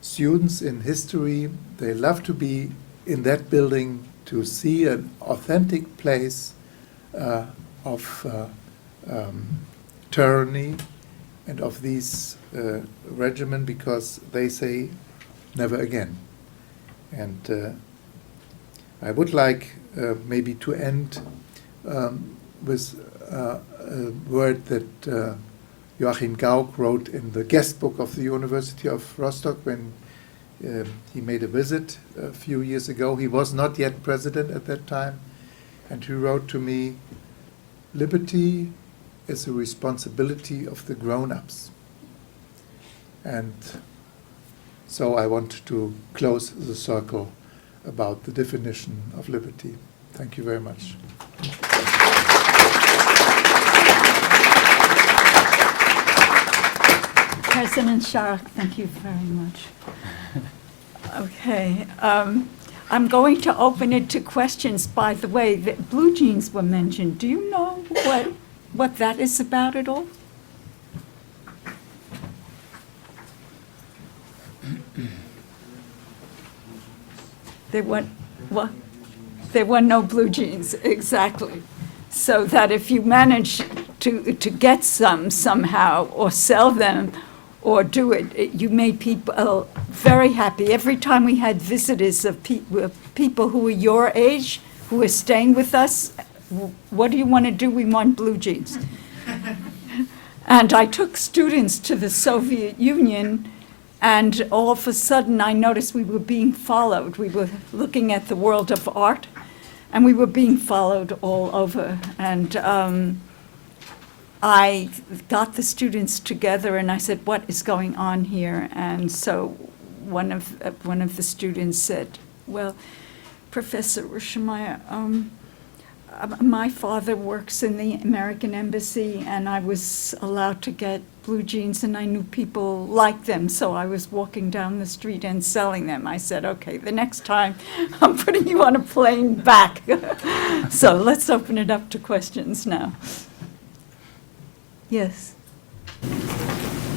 students in history, they love to be in that building to see an authentic place of tyranny and of these regimen, because they say never again. And I would like maybe to end with a word that Joachim Gauck wrote in the guest book of the University of Rostock when he made a visit a few years ago. He was not yet president at that time, and he wrote to me, "Liberty is a responsibility of the grown-ups." And so I want to close the circle about the definition of liberty. Thank you very much. President Scharek, thank you very much. Okay, I'm going to open it to questions. By the way, the blue jeans were mentioned. Do you know what that is about at all? There were no blue jeans, exactly. So that if you manage to get some somehow, or sell them, or do it, you made people very happy. Every time we had visitors of people who were your age, who are staying with us, what do you want to do? We want blue jeans. And I took students to the Soviet Union, and all of a sudden I noticed we were being followed. We were looking at the world of art, and we were being followed all over. And I got the students together and I said, what is going on here? And so one of the students said, well, Professor Rueschemeyer, my father works in the American Embassy, and I was allowed to get blue jeans, and I knew people liked them, so I was walking down the street and selling them. I said, okay, the next time I'm putting you on a plane back. So let's open it up to questions now. Yes.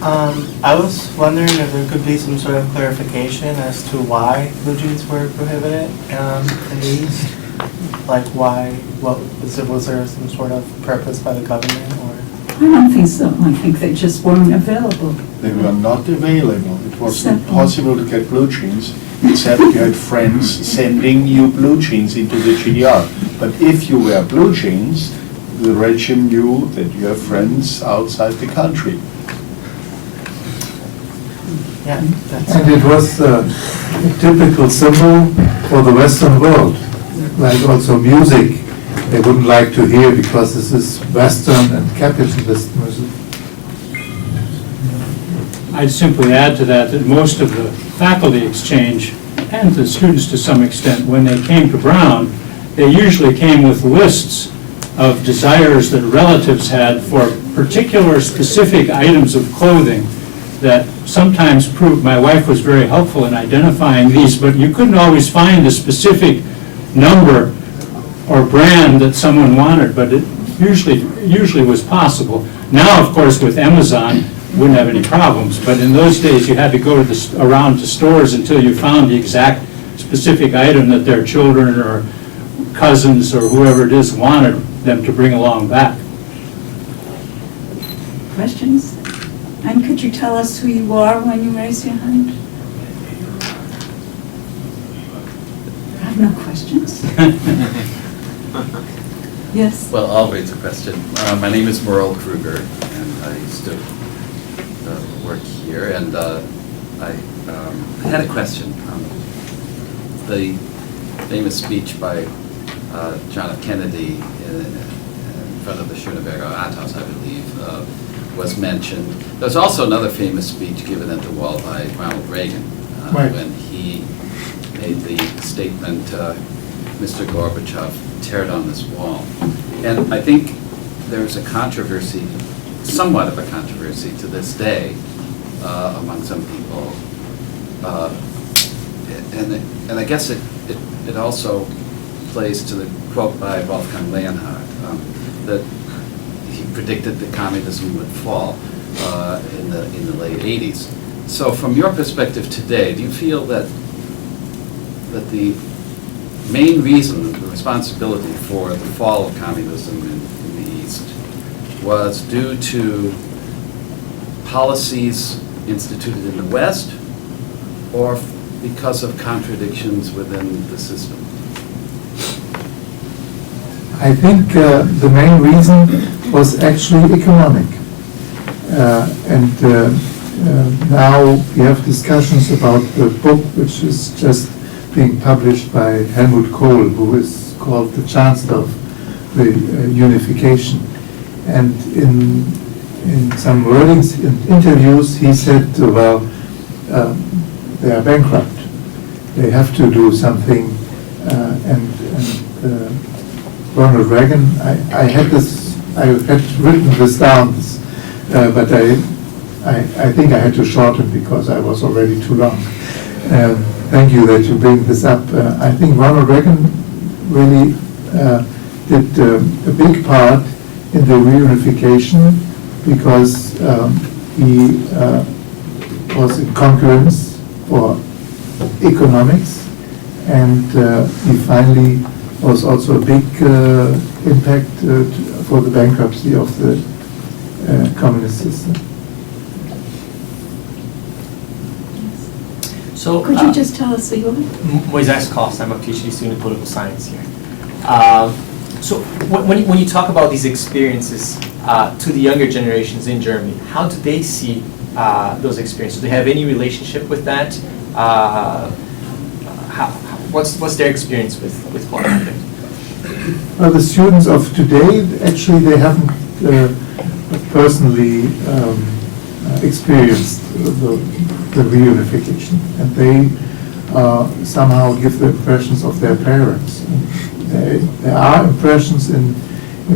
I was wondering if there could be some sort of clarification as to why blue jeans were prohibited in the East. Like why, was there some sort of purpose by the government or? I don't think so. I think they just weren't available. They were not available. It was impossible to get blue jeans, except you had friends sending you blue jeans into the GDR. But if you wear blue jeans, the regime knew that you have friends outside the country. Yeah, that's. And it was a typical symbol for the Western world, like also music. They wouldn't like to hear because this is Western and capitalist music. I'd simply add to that most of the faculty exchange and the students to some extent, when they came to Brown, they usually came with lists of desires that relatives had for particular specific items of clothing that sometimes proved, my wife was very helpful in identifying these, but you couldn't always find the specific number or brand that someone wanted, but it usually was possible. Now, of course, with Amazon, you wouldn't have any problems, but in those days you had to go to around to stores until you found the exact specific item that their children or cousins or whoever it is wanted them to bring along back. Questions? And could you tell us who you are when you raise your hand? I have no questions. Yes? Well, I'll raise a question. My name is Merle Kruger, and I used to work here, and I had a question. The famous speech by John F. Kennedy in front of the Schöneberger Rathaus, I believe, was mentioned. There's also another famous speech given at the wall by Ronald Reagan Right. when he made the statement, Mr. Gorbachev, tear down this wall. And I think there's a controversy, somewhat of a controversy to this day among some people. And I guess it also plays to the quote by Wolfgang Leonhardt that he predicted that communism would fall in the late 80s. So from your perspective today, do you feel that the main reason, the responsibility for the fall of communism in the East was due to policies instituted in the West, or because of contradictions within the system? I think the main reason was actually economic. Now we have discussions about the book which is just being published by Helmut Kohl, who is called the Chancellor of the Unification. And in some wordings, in interviews, he said, well, they are bankrupt. They have to do something. Ronald Reagan, I had written this down, but I think I had to shorten because I was already too long. Thank you that you bring this up. I think Ronald Reagan really did a big part in the reunification because he was in concurrence for economics, and he finally was also a big impact for the bankruptcy of the communist system. So, Could you just tell us who you are? Moises Cost, I'm a PhD student in political science here. So when you talk about these experiences to the younger generations in Germany, how do they see those experiences? Do they have any relationship with that? What's their experience with Prohibited? Well, the students of today, actually, they haven't personally experienced the reunification, and they somehow give the impressions of their parents. There are impressions in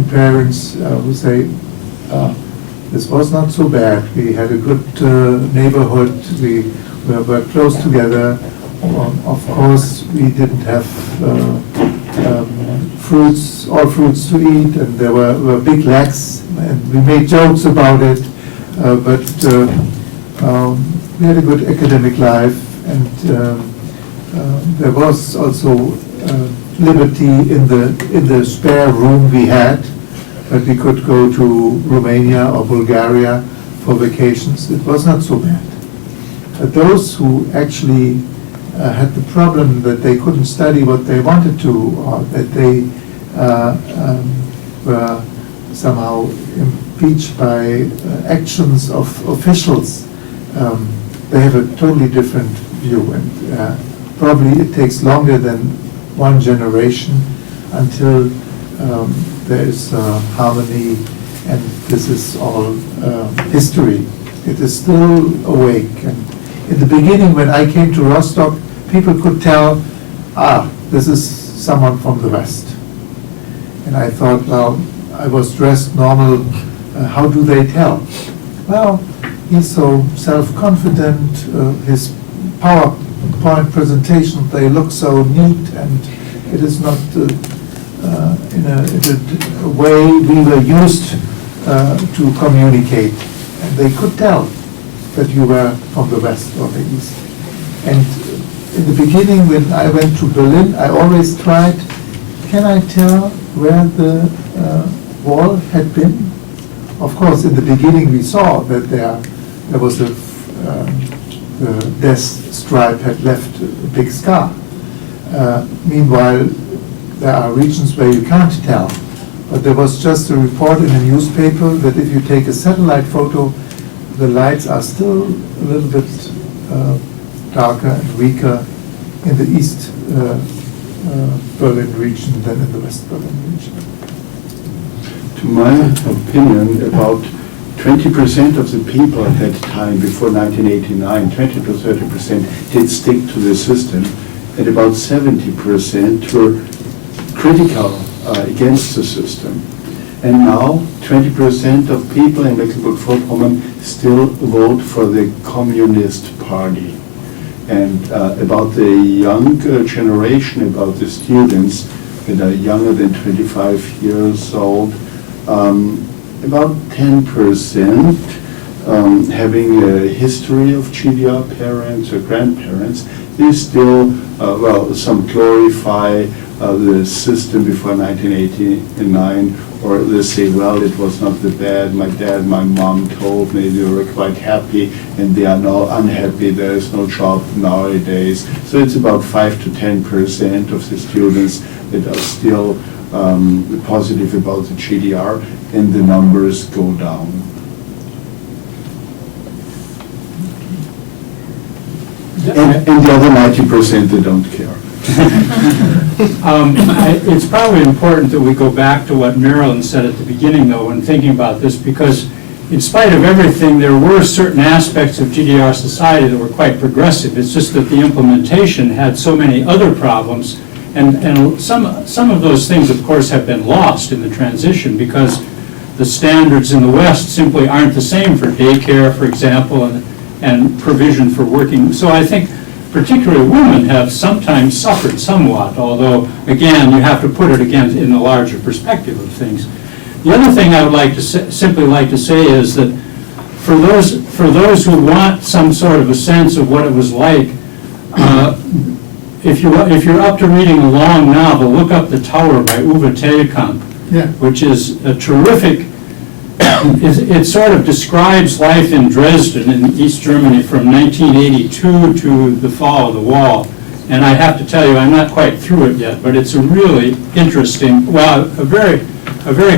parents who say, this was not so bad, we had a good neighborhood, we were close together. Of course, we didn't have all fruits to eat, and there were big lacks, and we made jokes about it, but we had a good academic life, and there was also liberty in the spare room we had, that we could go to Romania or Bulgaria for vacations. It was not so bad. But those who actually had the problem that they couldn't study what they wanted to, or that they were somehow impeached by actions of officials, they have a totally different view, and probably it takes longer than one generation until there is harmony, and this is all history. It is still awake. And in the beginning, when I came to Rostock, people could tell, this is someone from the West. And I thought, well, I was dressed normal, how do they tell? Well, he's so self-confident, his PowerPoint presentation, they look so neat, and it is not in a way we were used to communicate. And they could tell that you were from the West or the East. And in the beginning, when I went to Berlin, I always tried, can I tell where the wall had been? Of course, in the beginning we saw that there was the death stripe had left a big scar. Meanwhile, there are regions where you can't tell. But there was just a report in a newspaper that if you take a satellite photo, the lights are still a little bit darker and weaker in the East Berlin region than in the West Berlin region. To my opinion, about 20% of the people at that time, before 1989, 20 to 30% did stick to the system, and about 70% were critical against the system. And now, 20% of people in Mecklenburg-Vorpommern still vote for the Communist Party. And about the young generation, about the students that are younger than 25 years old, about 10% having a history of GDR parents or grandparents, they still, some glorify the system before 1989, or they say, well, it was not that bad. My dad, my mom told me they were quite happy, and they are now unhappy. There is no job nowadays. So it's about 5 to 10% of the students that are still positive about the GDR, and the numbers go down. And the other 90%, they don't care. It's probably important that we go back to what Marilyn said at the beginning, though, when thinking about this, because in spite of everything, there were certain aspects of GDR society that were quite progressive. It's just that the implementation had so many other problems, and some of those things, of course, have been lost in the transition because the standards in the West simply aren't the same for daycare, for example, and provision for working. So I think particularly women have sometimes suffered somewhat, although, again, you have to put it again in the larger perspective of things. The other thing I would like to simply like to say is that for those who want some sort of a sense of what it was like, if you're up to reading a long novel, look up The Tower by Uwe Telkamp, which is a terrific. It sort of describes life in Dresden in East Germany from 1982 to the fall of the wall. And I have to tell you, I'm not quite through it yet, but it's a really interesting, well, a very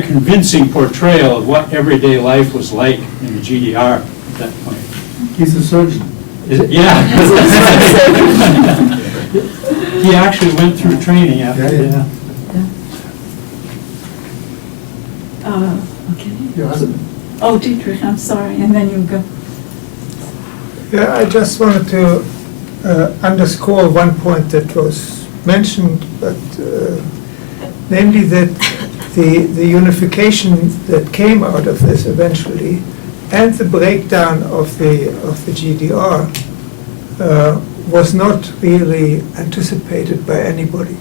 convincing portrayal of what everyday life was like in the GDR at that point. He's a surgeon. Is it? Yeah. He actually went through training after that. Okay. Your husband. Oh, Dietrich, I'm sorry, and then you go. Yeah, I just wanted to underscore one point that was mentioned, but namely that the unification that came out of this eventually, and the breakdown of the GDR was not really anticipated by anybody.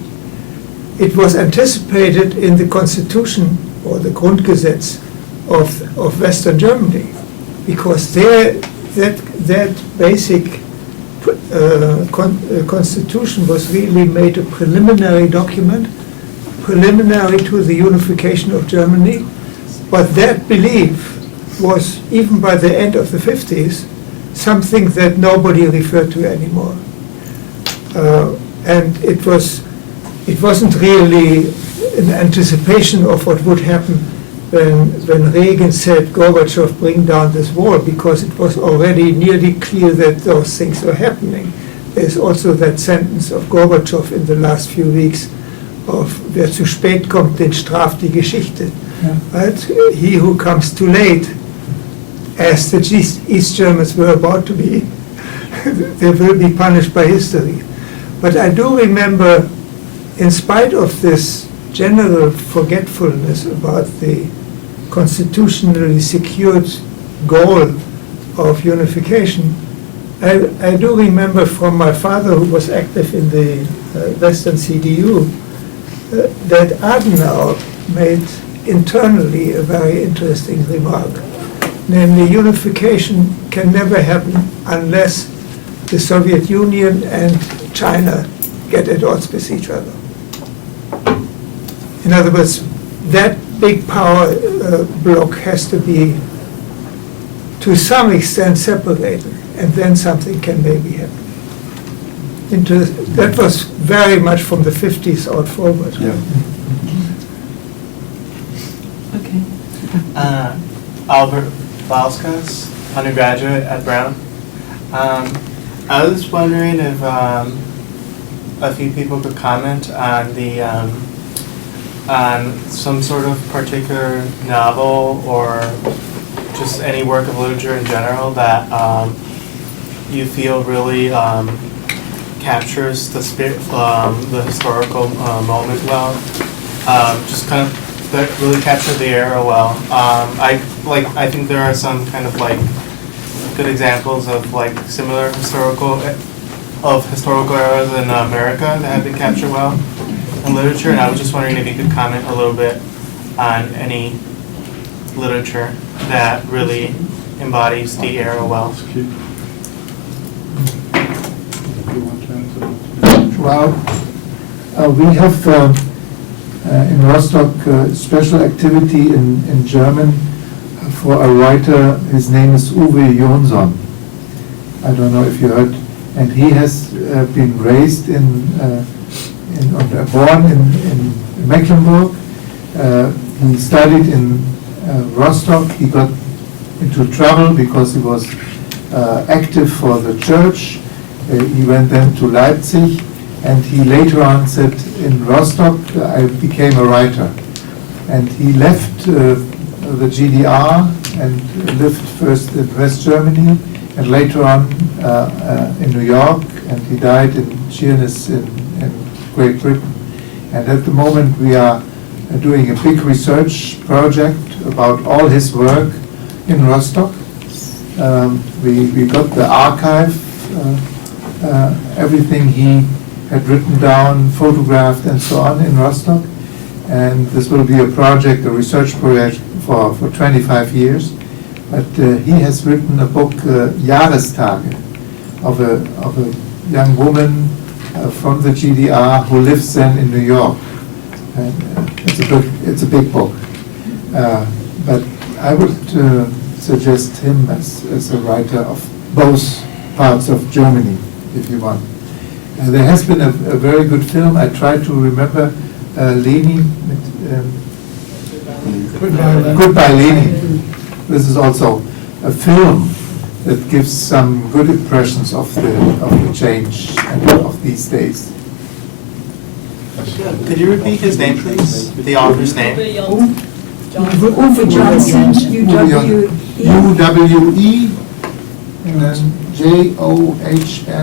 It was anticipated in the Constitution or the Grundgesetz of Western Germany, because there that basic constitution was really made a preliminary document, preliminary to the unification of Germany. But that belief was, even by the end of the 50s, something that nobody referred to anymore. And it wasn't really an anticipation of what would happen when Reagan said, Gorbachev, bring down this wall, because it was already nearly clear that those things were happening. There's also that sentence of Gorbachev in the last few weeks of, wer zu spät kommt, den straft die Geschichte. Yeah. Right? He who comes too late, as the East Germans were about to be, they will be punished by history. But I do remember, in spite of this general forgetfulness about the constitutionally secured goal of unification, I do remember from my father, who was active in the Western CDU, that Adenauer made internally a very interesting remark. Namely, unification can never happen unless the Soviet Union and China get at odds with each other. In other words, that big power block has to be, to some extent, separated, and then something can maybe happen. That was very much from the 50s out forward. Yeah. Okay. Albert Vauskas, undergraduate at Brown. I was wondering if a few people could comment on the on some sort of particular novel or just any work of literature in general that you feel really captures the spirit, the historical moment well. Just kind of that really captured the era well. I think there are some kind of like good examples of like similar historical eras in America that have been captured well in literature, and I was just wondering if you could comment a little bit on any literature that really embodies the era well. Well, we have in Rostock special activity in German for a writer. His name is Uwe Jonsson. I don't know if you heard. And he has been raised born in Mecklenburg. He studied in Rostock. He got into trouble because he was active for the church. He went then to Leipzig, and he later on said, in Rostock I became a writer. And he left the GDR and lived first in West Germany and later on in New York, and he died in Sheerness in Great Britain. And at the moment we are doing a big research project about all his work in Rostock. We got the archive, everything he had written down, photographed and so on in Rostock. And this will be a project, a research project for 25 years. But he has written a book, Jahrestage, of a young woman from the GDR who lives then in New York. And it's a big book. But I would suggest him as a writer of both parts of Germany, if you want. There has been a very good film. I try to remember Lenin. Goodbye, Lenin. This is also a film that gives some good impressions of the change and of these days. Could you repeat his name, please? The author's name? Uwe Johnson, UWE. UWE and then JOHNSON.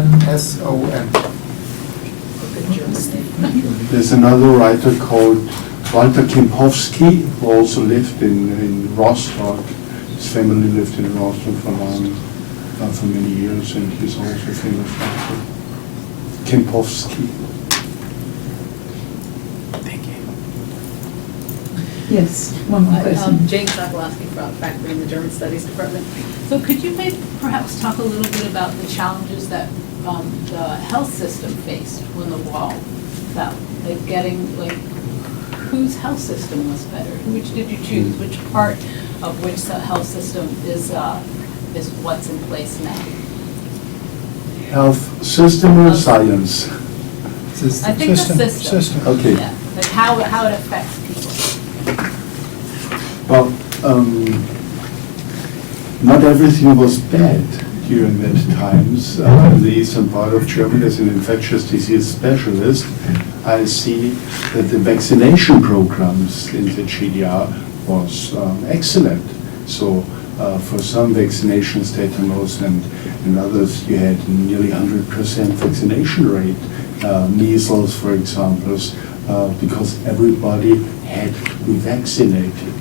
There's another writer called Walter Kempowski, who also lived in Rostock. His family lived in Rostock for many years, and he's also a famous writer. Kempowski. Thank you. Yes, one more question. Jane Sokolowski from faculty in the German Studies Department. So could you maybe perhaps talk a little bit about the challenges that the health system faced when the wall fell? Like whose health system was better? Which did you choose? Which part of which the health system is what's in place now? Health system or science? I think the system. Okay. Yeah, like how it affects people. Well, not everything was bad during that times. In the eastern part of Germany, as an infectious disease specialist, I see that the vaccination programs in the GDR was excellent. So for some vaccinations, tetanus and others, you had nearly 100% vaccination rate. Measles, for example, because everybody had to be vaccinated.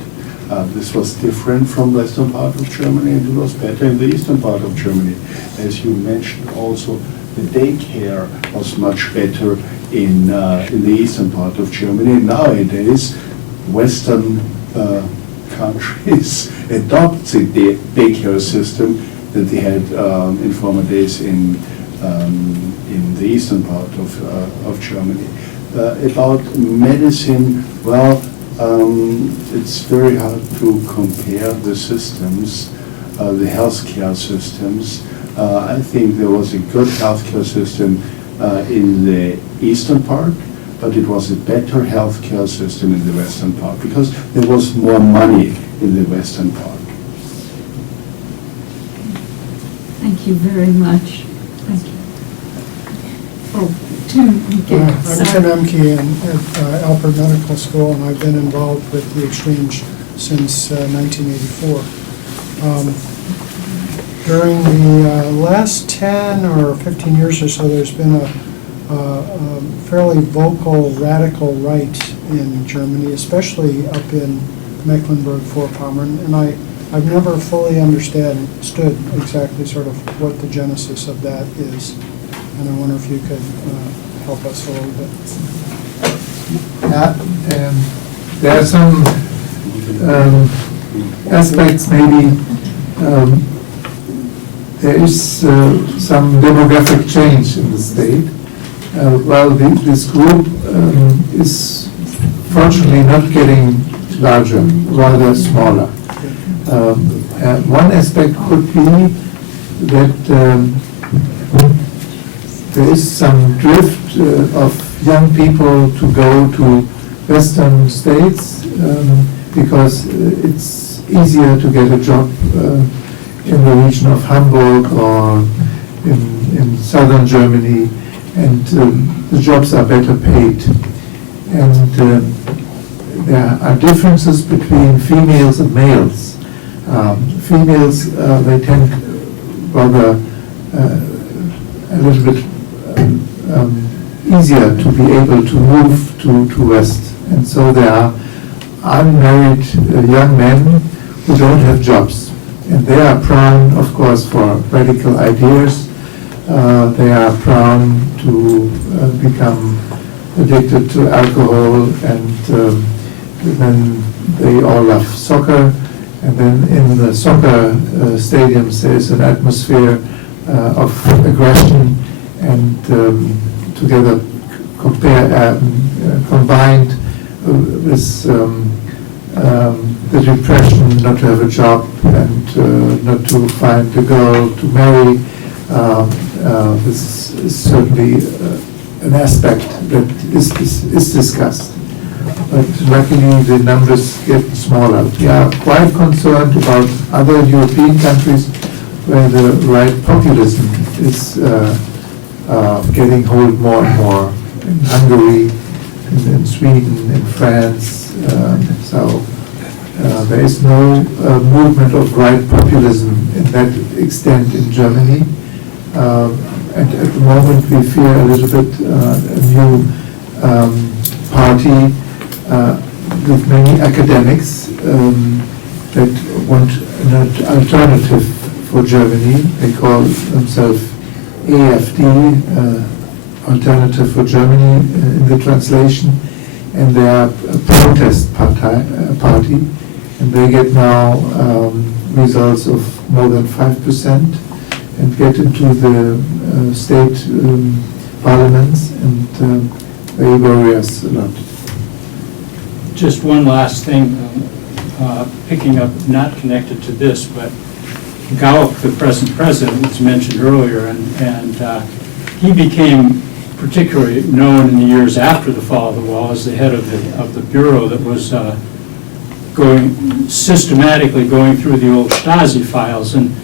This was different from western part of Germany, and it was better in the eastern part of Germany. As you mentioned also, the daycare was much better in the eastern part of Germany. Nowadays, western countries adopt the daycare system that they had in former days in the eastern part of Germany. About medicine, well, it's very hard to compare the systems, the healthcare systems. I think there was a good healthcare system in the eastern part, but it was a better healthcare system in the western part because there was more money in the western part. Thank you very much. Thank you. Oh, Tim, I'm Tim Emke at Alfred Medical School, and I've been involved with the exchange since 1984. During the last 10 or 15 years or so, there's been a fairly vocal radical right in Germany, especially up in Mecklenburg-Vorpommern, and I've never fully understood exactly sort of what the genesis of that is. And I wonder if you could help us a little bit. Yeah, there are some aspects maybe. There is some demographic change in the state. While this group is fortunately not getting larger, rather smaller. One aspect could be that there is some drift of young people to go to Western states because it's easier to get a job in the region of Hamburg or in southern Germany, and the jobs are better paid. And there are differences between females and males. Females, they tend rather a little bit easier to be able to move to West. And so there are unmarried young men who don't have jobs. And they are prone, of course, for radical ideas. They are prone to become addicted to alcohol, and then they all love soccer. And then in the soccer stadiums, there is an atmosphere of aggression, and together combined with the depression, not to have a job and not to find a girl to marry, This is certainly an aspect that is discussed. But luckily, the numbers get smaller. We are quite concerned about other European countries where the right populism is getting hold more and more. In Hungary, in Sweden, in France. So there is no movement of right populism in that extent in Germany. And at the moment, we fear a little bit a new party with many academics that want an alternative for Germany. They call themselves AfD, Alternative for Germany in the translation, and they are a protest party, and they get now results of more than 5% and get into the state parliaments, and they worry us a lot. Just one last thing, picking up, not connected to this, but Gauck, the present president, was mentioned earlier, and he became particularly known in the years after the fall of the wall as the head of the bureau that was systematically going through the old Stasi files. And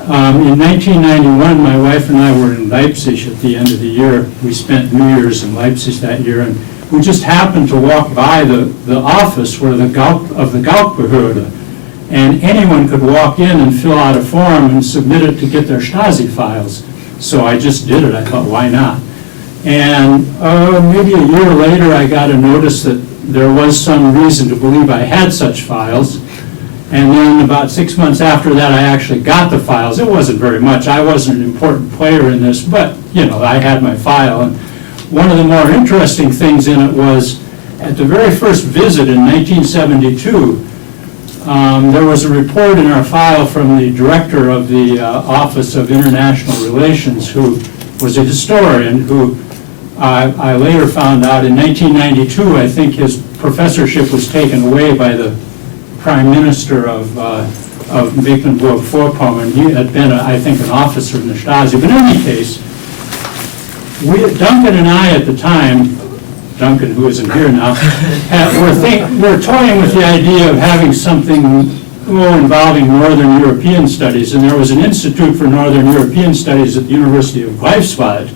in 1991, my wife and I were in Leipzig at the end of the year. We spent New Year's in Leipzig that year, and we just happened to walk by the office where the Gauck-Behörde, and anyone could walk in and fill out a form and submit it to get their Stasi files. So I just did it. I thought, why not? And maybe a year later, I got a notice that there was some reason to believe I had such files. And then about 6 months after that, I actually got the files. It wasn't very much. I wasn't an important player in this, but, you know, I had my file. And one of the more interesting things in it was, at the very first visit in 1972, there was a report in our file from the director of the Office of International Relations, who was a historian, who I later found out in 1992, I think his professorship was taken away by the Prime Minister of Mecklenburg-Vorpommern. He had been, I think, an officer in the Stasi. But in any case, Duncan and I at the time, Duncan, who isn't here now, were toying with the idea of having something involving Northern European studies, and there was an Institute for Northern European Studies at the University of Greifswald.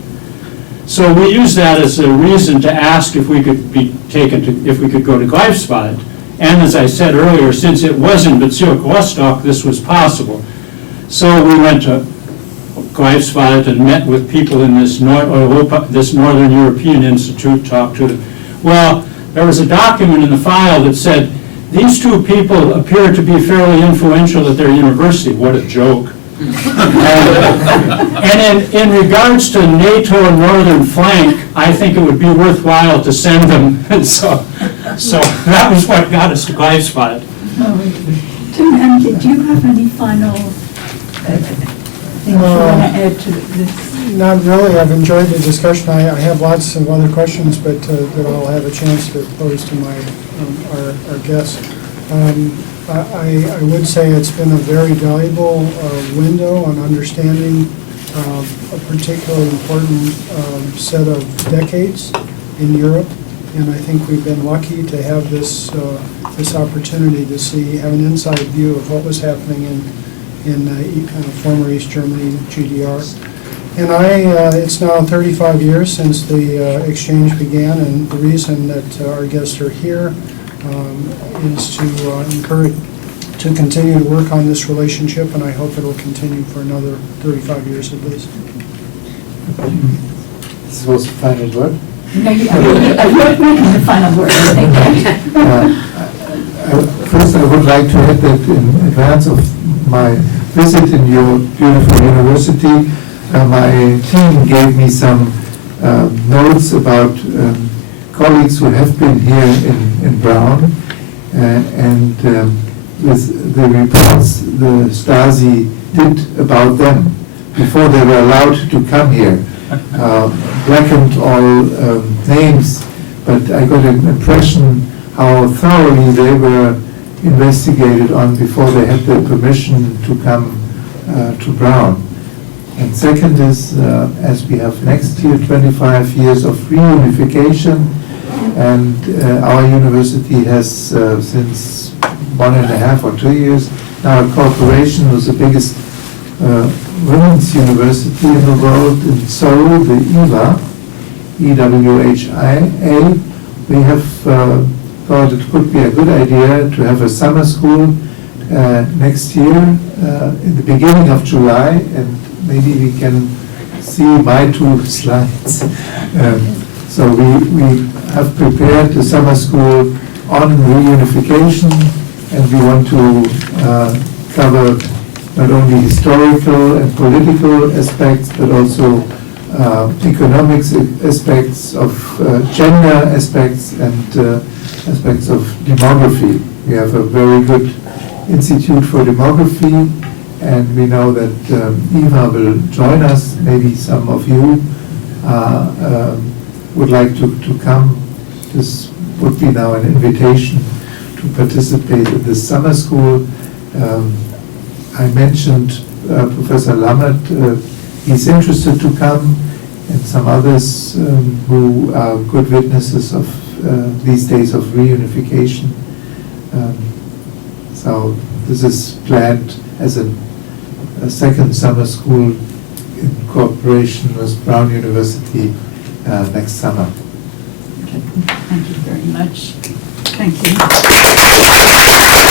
So we used that as a reason to ask if we could be taken to, if we could go to Greifswald. And as I said earlier, since it was in Bezirk Rostock, this was possible. So we went to Greifswald and met with people in this Northern European Institute, talked to them. Well, there was a document in the file that said, these two people appear to be fairly influential at their university. What a joke. And in regards to NATO northern flank, I think it would be worthwhile to send them. And so that was what got us to Greifswald. Tim Henke, do you have any final things you want to add to this? Not really. I've enjoyed the discussion. I have lots of other questions, but that I'll have a chance to pose to my our guests. I would say it's been a very valuable window on understanding a particularly important set of decades in Europe, and I think we've been lucky to have this this opportunity to have an inside view of what was happening in former East Germany, GDR. And it's now 35 years since the exchange began, and the reason that our guests are here is to continue to work on this relationship, and I hope it'll continue for another 35 years at least. This was the final word. No, you're making the final word. First, I would like to add that in advance of my visit in your beautiful university, my team gave me some notes about colleagues who have been here in Brown, and with the reports the Stasi did about them before they were allowed to come here. Blackened all names, but I got an impression how thoroughly they were investigated on before they had the permission to come to Brown. And second is, as we have next year 25 years of reunification, and our university has since 1.5 or 2 years now a cooperation with the biggest women's university in the world in Seoul, the EWHA, EWHIA. We have thought it could be a good idea to have a summer school next year in the beginning of July, and maybe we can see my 2 slides. So we have prepared the summer school on reunification, and we want to cover not only historical and political aspects, but also economics aspects, of gender aspects, and aspects of demography. We have a very good Institute for Demography, and we know that Eva will join us. Maybe some of you would like to come. This would be now an invitation to participate in this summer school. I mentioned Professor Lammert. He's interested to come, and some others who are good witnesses of these days of reunification. So this is planned as a second summer school in cooperation with Brown University next summer. Okay. Thank you very much. Thank you.